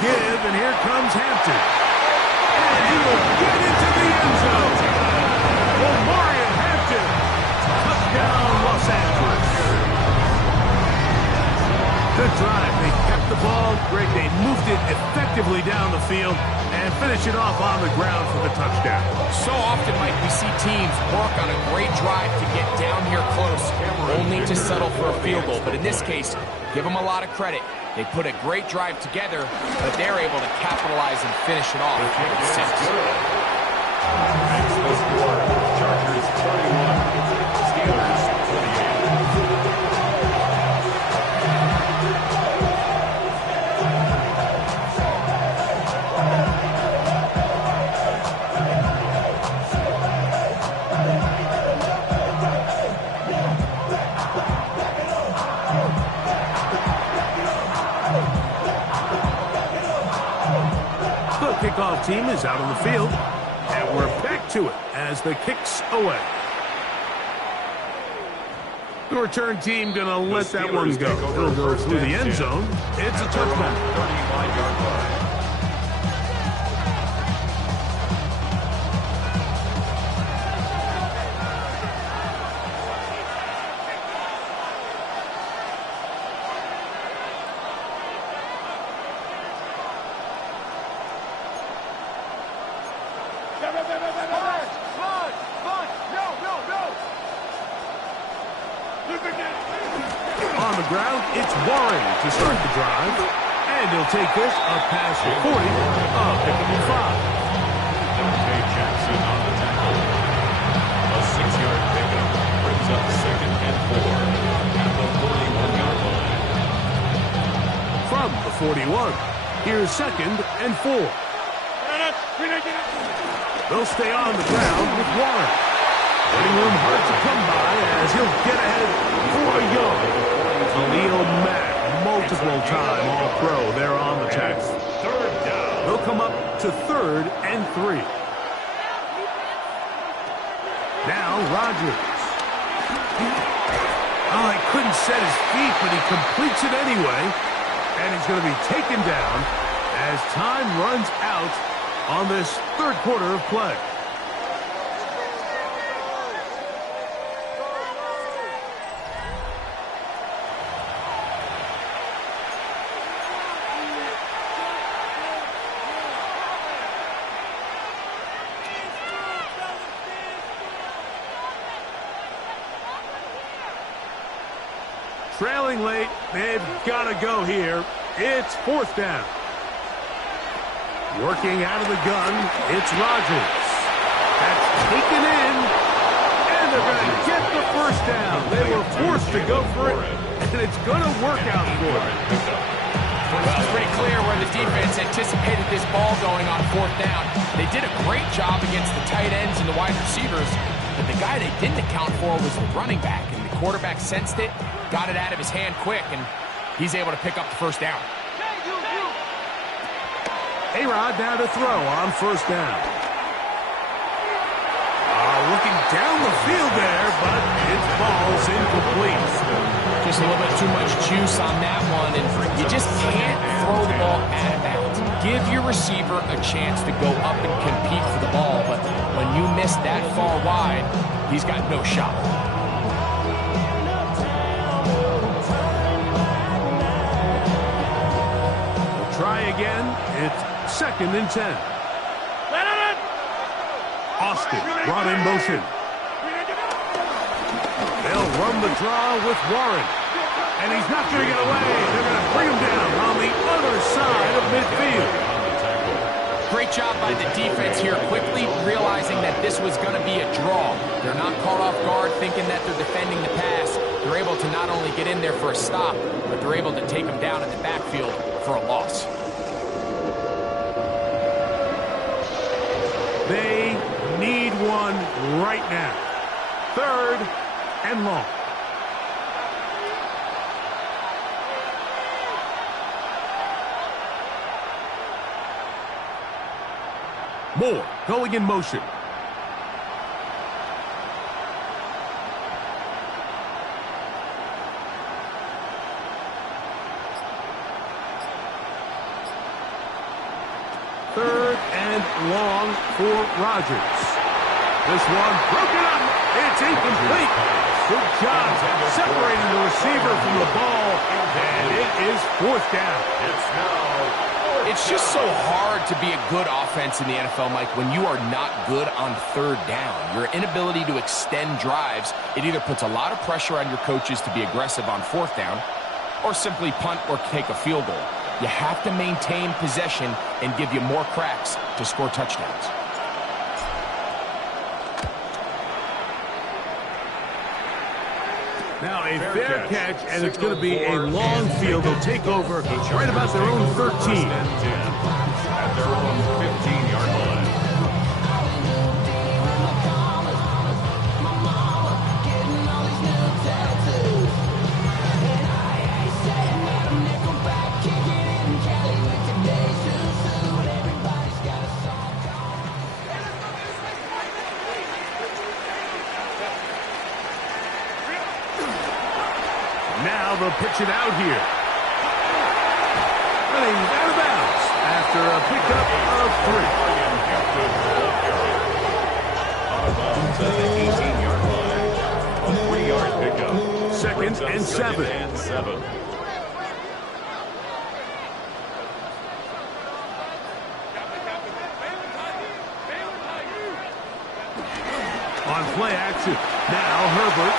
Give, and here comes Hampton. And he will get into the end zone. Omarion Hampton. Touchdown, Los Angeles. Good drive. They kept the ball. Great. They moved it effectively down the field and finish it off on the ground for the touchdown. So often, Mike, we see teams work on a great drive to get down here close, only to settle for a field goal. But in this case, give them a lot of credit. They put a great drive together, but they're able to capitalize and finish it off with 6. Makes the score. Chargers 31, Steelers 28. Kickoff team is out on the field, and we're back to it as the kick's away. The return team gonna let that one go. It'll go through the end zone. It's a touchdown. 35-yard line. On the ground, it's Warren to start the drive. And he'll take this up past the 40, pickup of 5. Dante Jackson on the tackle. A 6-yard pickup brings up 2nd and 4 at the 41-yard line. From the 41, here's 2nd and 4. They'll stay on the ground with Warren. Letting room hard to come by as he'll get ahead for a yard. Khalil Mack, multiple time All-Pro there on the tackle. 3rd down. They'll come up to 3rd and 3. Now Rodgers. Oh, he couldn't set his feet, but he completes it anyway. And he's going to be taken down as time runs out on this 3rd quarter of play. Trailing late, they've got to go here. It's 4th down. Working out of the gun, it's Rodgers. That's taken in, and they're going to get the 1st down. They were forced to go for it, and it's going to work out for them. Well, it's pretty clear where the defense anticipated this ball going on 4th down. They did a great job against the tight ends and the wide receivers, but the guy they didn't account for was the running back, and the quarterback sensed it, got it out of his hand quick, and he's able to pick up the 1st down. A-Rod now to throw on 1st down. field there, but its ball's incomplete. Just a little bit too much juice on that one, and you just can't throw the ball out of bounds. Give your receiver a chance to go up and compete for the ball, but when you miss that far wide, he's got no shot. We'll try again. It's 2nd and 10. Austin brought in motion. They'll run the draw with Warren. And he's not going to get away. They're going to bring him down on the other side of midfield. Great job by the defense here, quickly realizing that this was going to be a draw. They're not caught off guard thinking that they're defending the pass. They're able to not only get in there for a stop, but they're able to take him down in the backfield for a loss. They need one right now. 3rd and long. Moore going in motion. Third and long for Rodgers. This one broken up. It's incomplete. Good job separating the receiver from the ball, and it is 4th down. It's just so hard to be a good offense in the NFL, Mike, when you are not good on 3rd down. Your inability to extend drives, it either puts a lot of pressure on your coaches to be aggressive on 4th down or simply punt or take a field goal. You have to maintain possession and give you more cracks to score touchdowns. Now a fair catch, and it's going to be a long field. They'll take over right about their own 13. At their own 15-yard line. Now they'll pitch it out here. And he's out of bounds after a pickup of 3. To the 18-yard line. A 3-yard pickup. 2nd and 7. On play action. Now Herbert.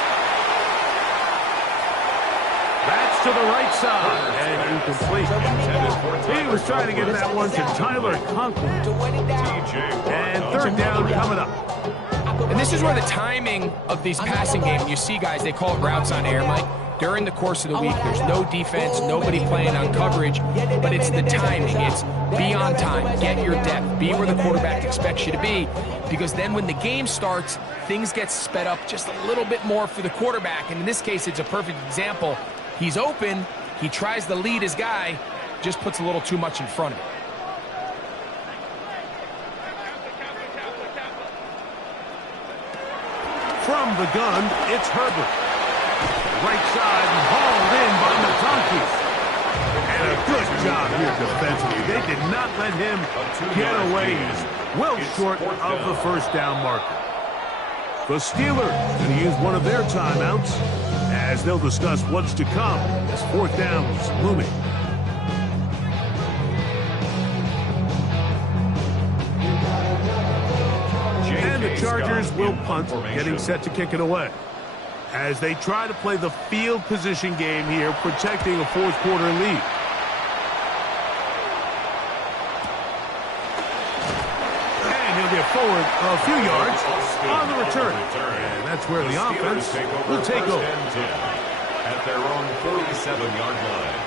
That's to the right side, and incomplete. He was trying to get that one to Tyler Conklin. And 3rd down coming up. And this is where the timing of these passing games, you see guys, they call it routes on air, Mike. During the course of the week, there's no defense, nobody playing on coverage, but it's the timing. It's be on time, get your depth, be where the quarterback expects you to be, because then when the game starts, things get sped up just a little bit more for the quarterback. And in this case, it's a perfect example. He's open, he tries to lead his guy, just puts a little too much in front of him. From the gun, it's Herbert. Right side and hauled in by Matonki. And a good job here defensively. They did not let him get away. He's well short of the 1st down marker. The Steelers going to use one of their timeouts as they'll discuss what's to come as 4th down is looming. And the Chargers will punt, getting set to kick it away. As they try to play the field position game here, protecting a 4th quarter lead. And he'll get forward a few yards on the return. And that's where the offense will take over. At their own 47-yard line.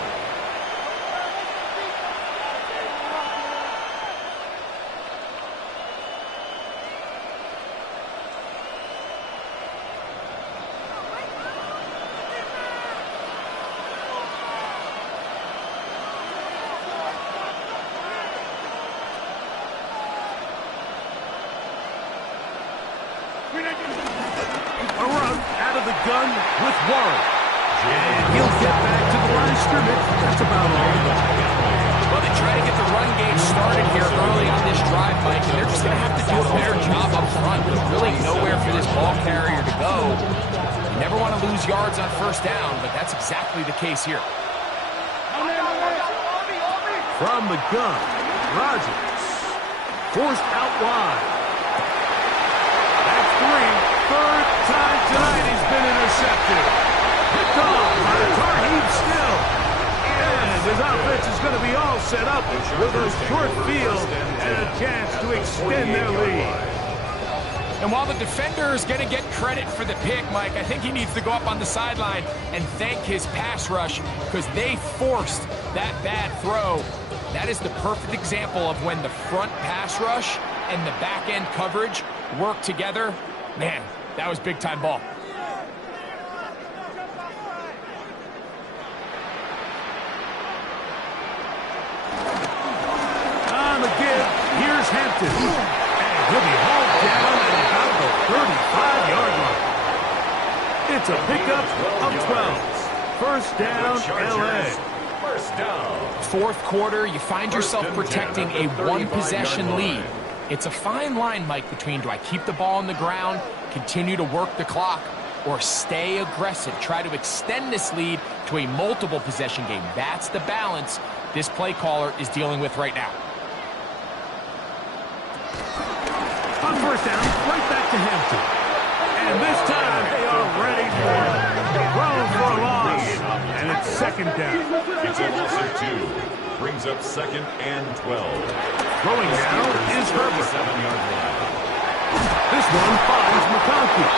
A run out of the gun with Warren. And he'll get back to the line of scrimmage. That's about all. Well, they try to get the run game started here early on this drive, Mike, and they're just going to have to do a better job up front. There's really nowhere for this ball carrier to go. You never want to lose yards on first down, but that's exactly the case here. From the gun, Rodgers. Forced out wide. That's 3. Third time tonight he's been intercepted. Picked off by the Tar Heels still. And his offense is going to be all set up with a short field and a chance to extend their lead. And while the defender is going to get credit for the pick, Mike, I think he needs to go up on the sideline and thank his pass rush because they forced that bad throw. That is the perfect example of when the front pass rush and the back end coverage work together. Man, that was big-time ball. On the give, here's Hampton. And he'll be hauled down at about the 35-yard line. It's a pickup of 12. First down, L.A. First down. Fourth quarter, you find yourself protecting a one-possession lead. It's a fine line, Mike, between do I keep the ball on the ground, continue to work the clock, or stay aggressive, try to extend this lead to a multiple possession game. That's the balance this play caller is dealing with right now. On first down, right back to Hampton. And this time they are ready for it. Thrown for a loss. And it's second down. It's a loss of 2. Brings up second and 12. Throwing now is Herbert. 7-yard line. This one finds McConkey.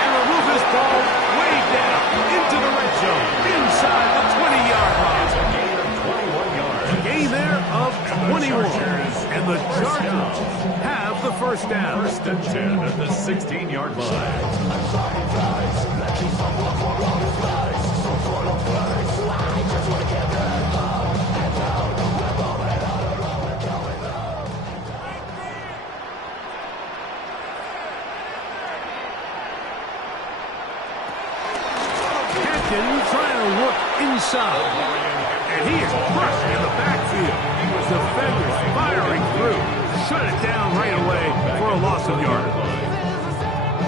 And will move this ball way down into the red zone. Inside the 20-yard line. It's a gain of 21 yards. A gain there of 21. And the Chargers have the first down. First and 10 at the 16-yard line. Trying to work inside. And he is crushed in the backfield. Defenders firing through. Shut it down right away for a loss of yardage.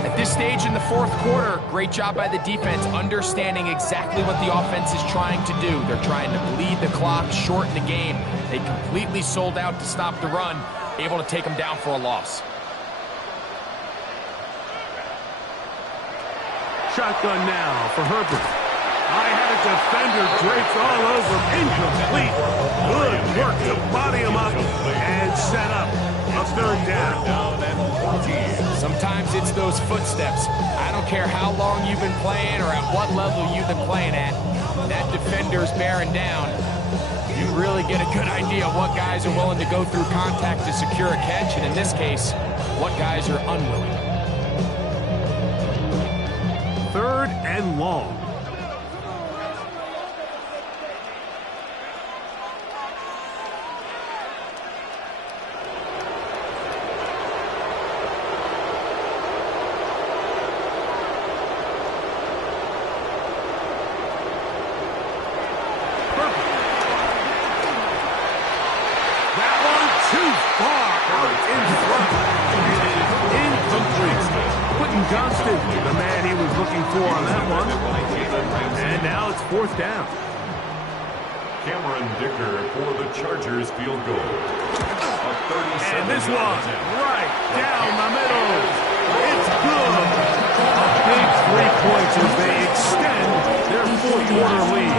At this stage in the fourth quarter, great job by the defense understanding exactly what the offense is trying to do. They're trying to bleed the clock, shorten the game. They completely sold out to stop the run, able to take them down for a loss. Shotgun now for Herbert. I had a defender draped all over him. Incomplete. Good work to body him up and set up a third down. Sometimes it's those footsteps. I don't care how long you've been playing or at what level you've been playing at. That defender's bearing down. You really get a good idea of what guys are willing to go through contact to secure a catch, and in this case, what guys are unwilling. Third and long. Johnston, the man he was looking for on that one. And now it's fourth down. Cameron Dicker for the Chargers field goal. And this one right down the middle. It's good. A big 3 points as they extend their fourth quarter lead.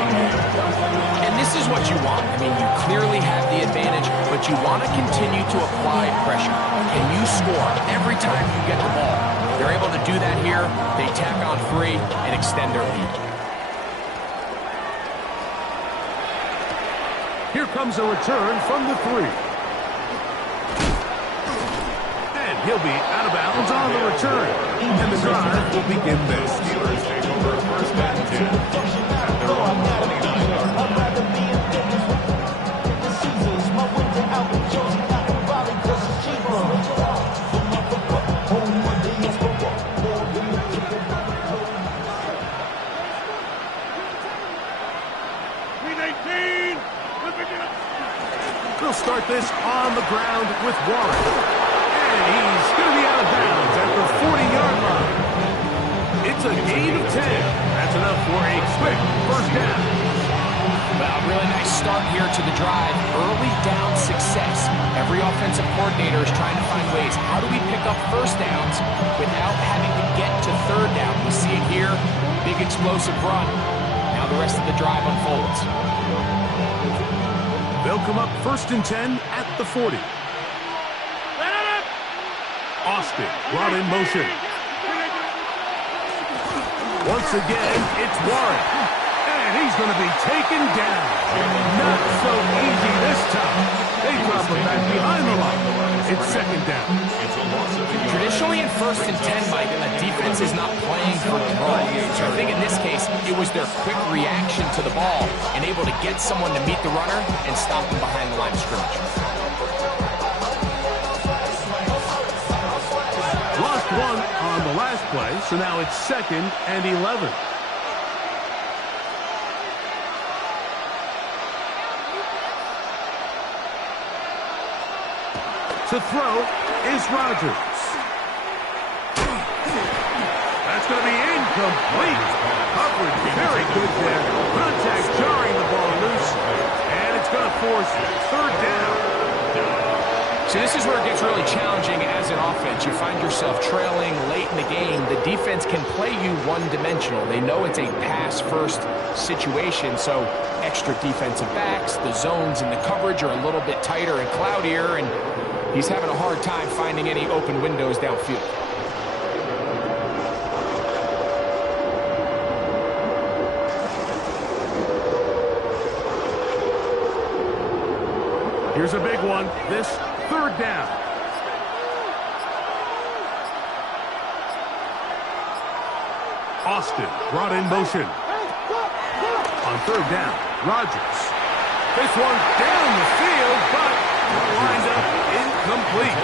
And this is what you want. I mean, you clearly have the advantage, but you want to continue to apply pressure. Can you score every time you get the ball? They're able to do that here. They tack on 3 and extend their lead. Here comes a return from the 3. And he'll be out of bounds on the return. And the drive will begin there. Steelers take over first and 10 at their own 29-yard line. get this on the ground with Warren. And he's going to be out of bounds at the 40-yard line. It's a gain of 10. That's enough for a quick first down. Well, really nice start here to the drive. Early down success. Every offensive coordinator is trying to find ways. How do we pick up first downs without having to get to third down? We see it here. Big explosive run. Now the rest of the drive unfolds. They'll come up 1st and 10 at the 40. Austin brought in motion. Once again, it's Warren. And he's going to be taken down. Not so easy this time. They drop him back behind the line. It's 2nd down. It's a loss of a yard. Traditionally in 1st and 10, Mike, a defense is not playing for control. So I think in this case, it was their quick reaction to the ball and able to get someone to meet the runner and stop him behind the line of scrimmage. Lost one on the last play, so now it's 2nd and 11. To throw is Rodgers. That's going to be incomplete. Coverage very good there. Contact jarring the ball loose. And it's going to force 3rd down. So this is where it gets really challenging as an offense. You find yourself trailing late in the game. The defense can play you one-dimensional. They know it's a pass-first situation, so extra defensive backs, the zones and the coverage are a little bit tighter and cloudier, and he's having a hard time finding any open windows downfield. Here's a big one. This 3rd down. Austin brought in motion. On 3rd down, Rodgers. This one down the field, but lined up incomplete.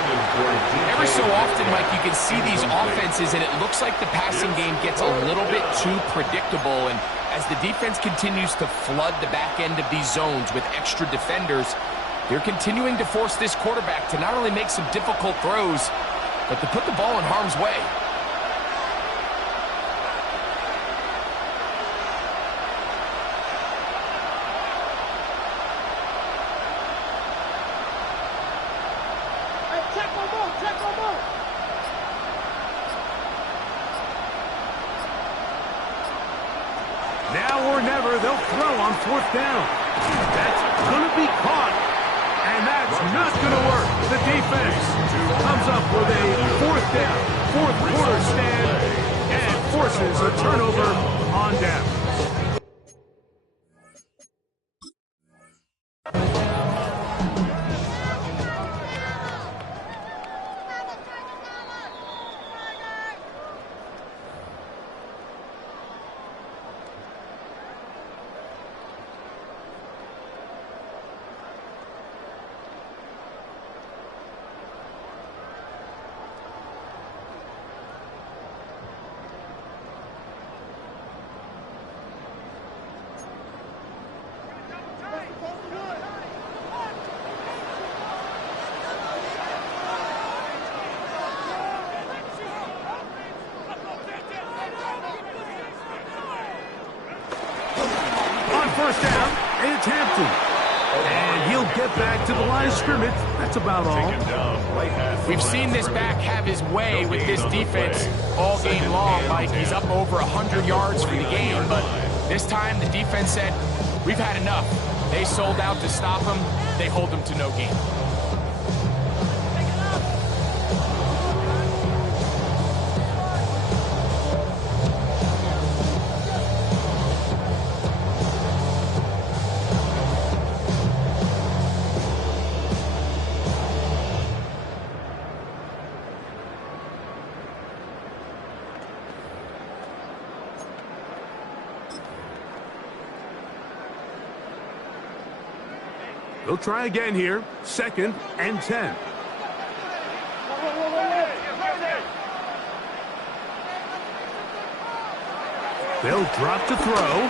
Every so often, Mike, you can see these offenses, and it looks like the passing game gets a little bit too predictable. And as the defense continues to flood the back end of these zones with extra defenders, they're continuing to force this quarterback to not only make some difficult throws, but to put the ball in harm's way. Now or never, they'll throw on 4th down. That's going to be caught. And that's not going to work. The defense comes up with a 4th down, 4th quarter stand, and forces a turnover on down. First down, it's Hampton. And he'll get back to the line of scrimmage. That's about all. We've seen this back have his way with this defense all game long. Mike, he's up over 100 yards for the game, but this time the defense said, we've had enough. They sold out to stop him. They hold him to no gain. They'll try again here. 2nd and 10. They'll drop to throw.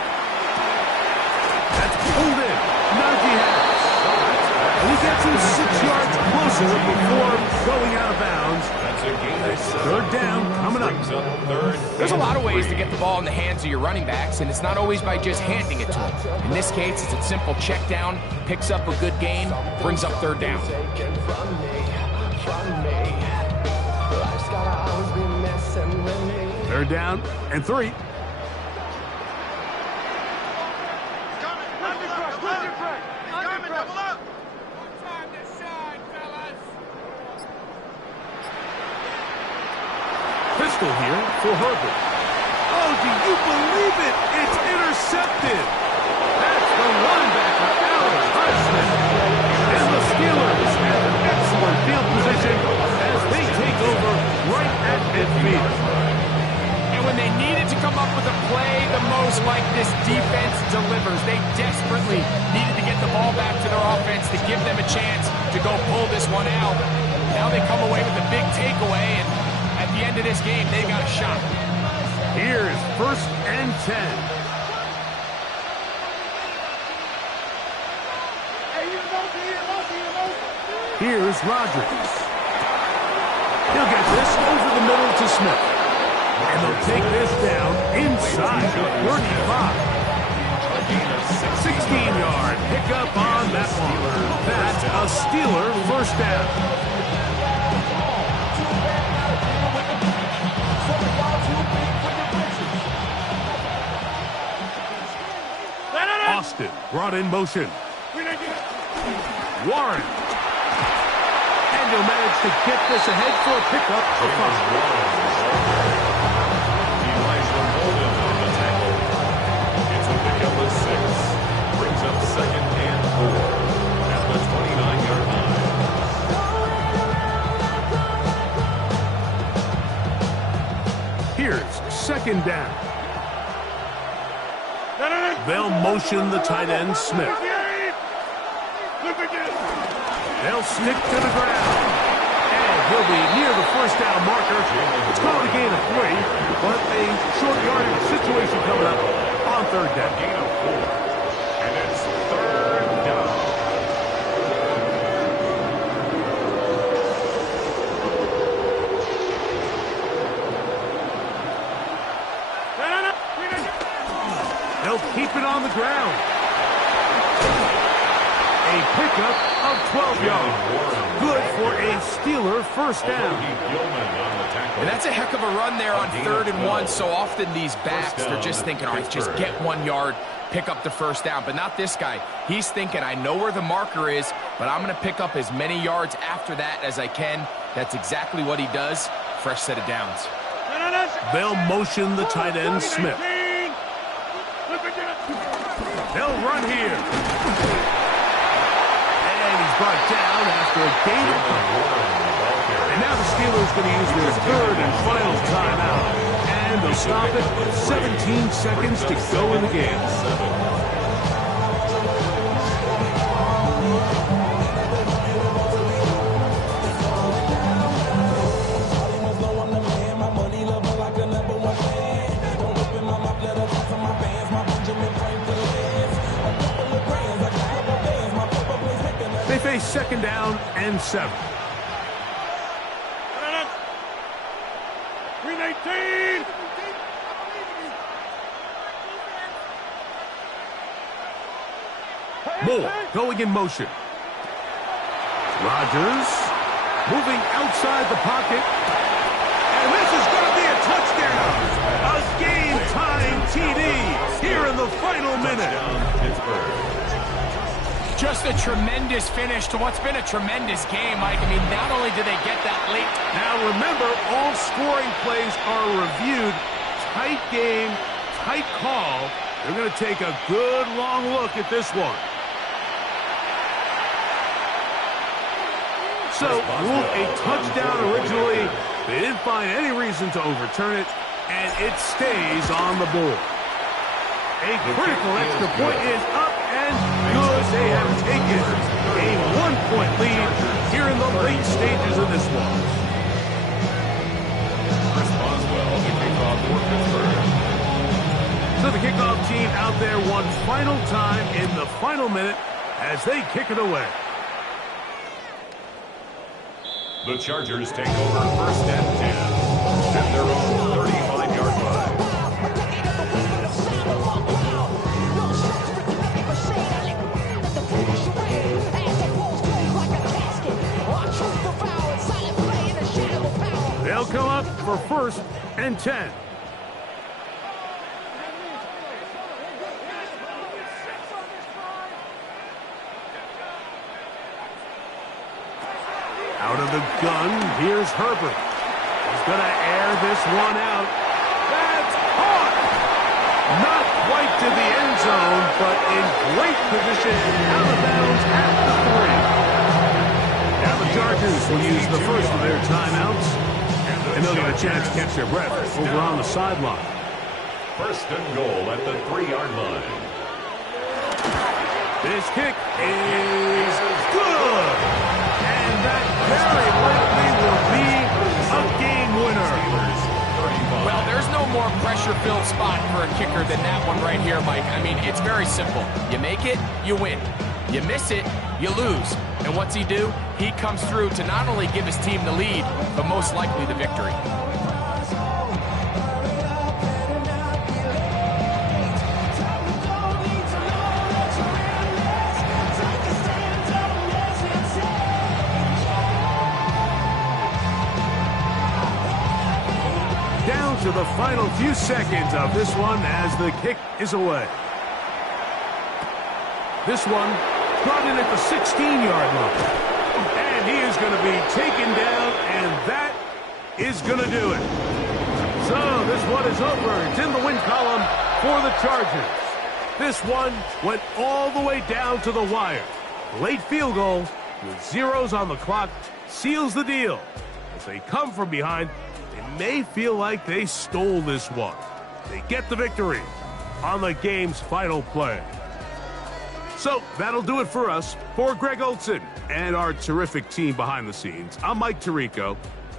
That's pulled in. Najee Harris. gets him 6 yards closer before going out of bounds. That's a gain of 7. Third down coming up. Brings up third. There's a lot of ways to get the ball in the hands of your running backs, and it's not always by just handing it to them. In this case, it's a simple check down, picks up a good gain, brings up third down. Taken from me. Life's gotta always be messing with me. Third down and 3. Pistol here for Herbert. Oh, do you believe it? It's intercepted. That's the linebacker, Alex Highsmith. And the Steelers have an excellent field position as they take over right at midfield. And when they needed to come up with a play the most like this defense delivers, they desperately needed to get the ball back to their offense to give them a chance to go pull this one out. Now they come away with a big takeaway, and at the end of this game, they got a shot. Here's 1st and 10. Here's Rodgers. He'll get this over the middle to Smith. And they'll take this down inside the 35. 16-yard pickup on that one. That's a Steeler first down. Austin brought in motion. Warren. And he'll manage to get this ahead for a pickup for 5. Elijah Golden on the tackle. It's a pickup of 6. Brings up 2nd and 4 at the 29-yard line. Here's 2nd down. They'll motion the tight end, Smith. They'll stick to the ground. And he'll be near the first down marker. It's called a gain of 3, but a short yardage situation coming up on 3rd down. Gain of 4. And it's 3rd down. They'll keep it on the ground. A pickup of 12 yards. Good for a Steeler first down. And that's a heck of a run there on 3rd and 1. So often these backs, they're just thinking, all right, just get 1 yard, pick up the first down. But not this guy. He's thinking, I know where the marker is, but I'm going to pick up as many yards after that as I can. That's exactly what he does. Fresh set of downs. They'll motion the tight end, Smith. They'll run here. And he's brought down after a gain of 5. And now the Steelers going to use their 3rd and final timeout. And they'll stop it with 17 seconds to go in the game. They face 2nd down and 7. 319. Moore going in motion. Rodgers moving outside the pocket. And this is going to be a touchdown. A game-tying TD here in the final minute. Just a tremendous finish to what's been a tremendous game, Mike. I mean, not only did they get that late. Now, remember, all scoring plays are reviewed. Tight game, tight call. They're going to take a good long look at this one. So, ruled a touchdown originally. They didn't find any reason to overturn it, and it stays on the board. A critical extra point is up and good. They have taken a 1-point lead here in the late stages of this one. Responds well to kickoff for Pittsburgh. So the kickoff team out there one final time in the final minute as they kick it away. The Chargers take over 1st and 10 at their own 35-yard line. They'll come up for 1st and 10. Out of the gun, here's Herbert. He's going to air this one out. That's caught! Not quite to the end zone, but in great position out of bounds at the 3. Now the Chargers will use the first of their timeouts, and they'll get a chance to catch their breath over on the sideline. 1st and goal at the 3-yard line. This kick is good! And that very likely will be a game winner. Well, there's no more pressure-filled spot for a kicker than that one right here, Mike. I mean, it's very simple. You make it, you win. You miss it, you lose. And what's he do? He comes through to not only give his team the lead, but most likely the victory. Down to the final few seconds of this one as the kick is away. This one brought in at the 16-yard line. And he is going to be taken down, and that is going to do it. So this one is over. It's in the win column for the Chargers. This one went all the way down to the wire. Late field goal with zeros on the clock seals the deal. As they come from behind, they may feel like they stole this one. They get the victory on the game's final play. So that'll do it for us. For Greg Olson and our terrific team behind the scenes, I'm Mike Tirico.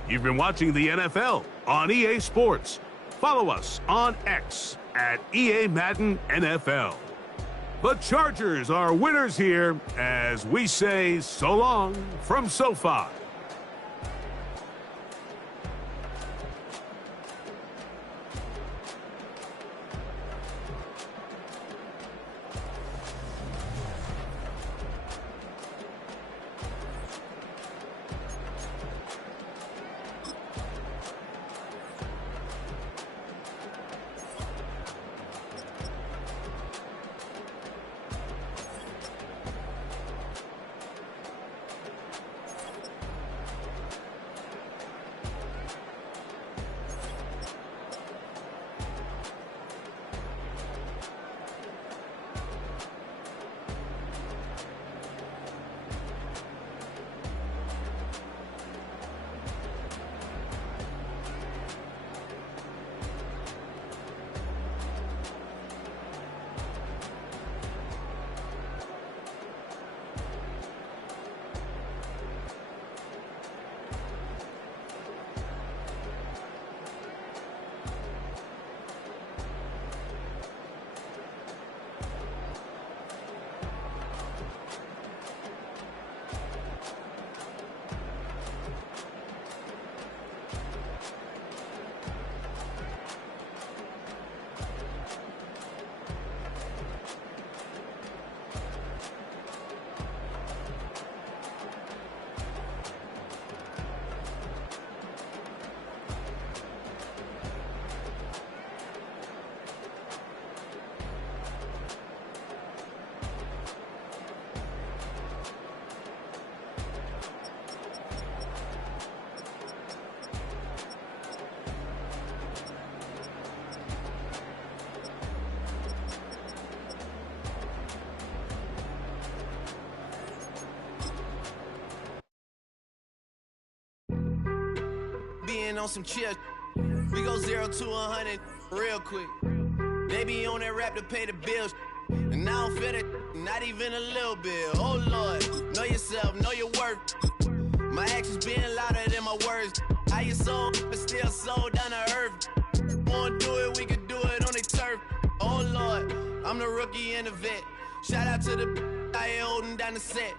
You've been watching the NFL on EA Sports. Follow us on X at EA Madden NFL. The Chargers are winners here as we say so long from SoFi. On some chill, we go 0 to 100 real quick. They be on that rap to pay the bills, and I don't feel it, not even a little bit. Oh Lord, know yourself, know your worth. My actions being louder than my words. How you sold, but still sold down to earth. Wanna do it, we could do it on the turf. Oh Lord, I'm the rookie and the vet. Shout out to the I holding down the set.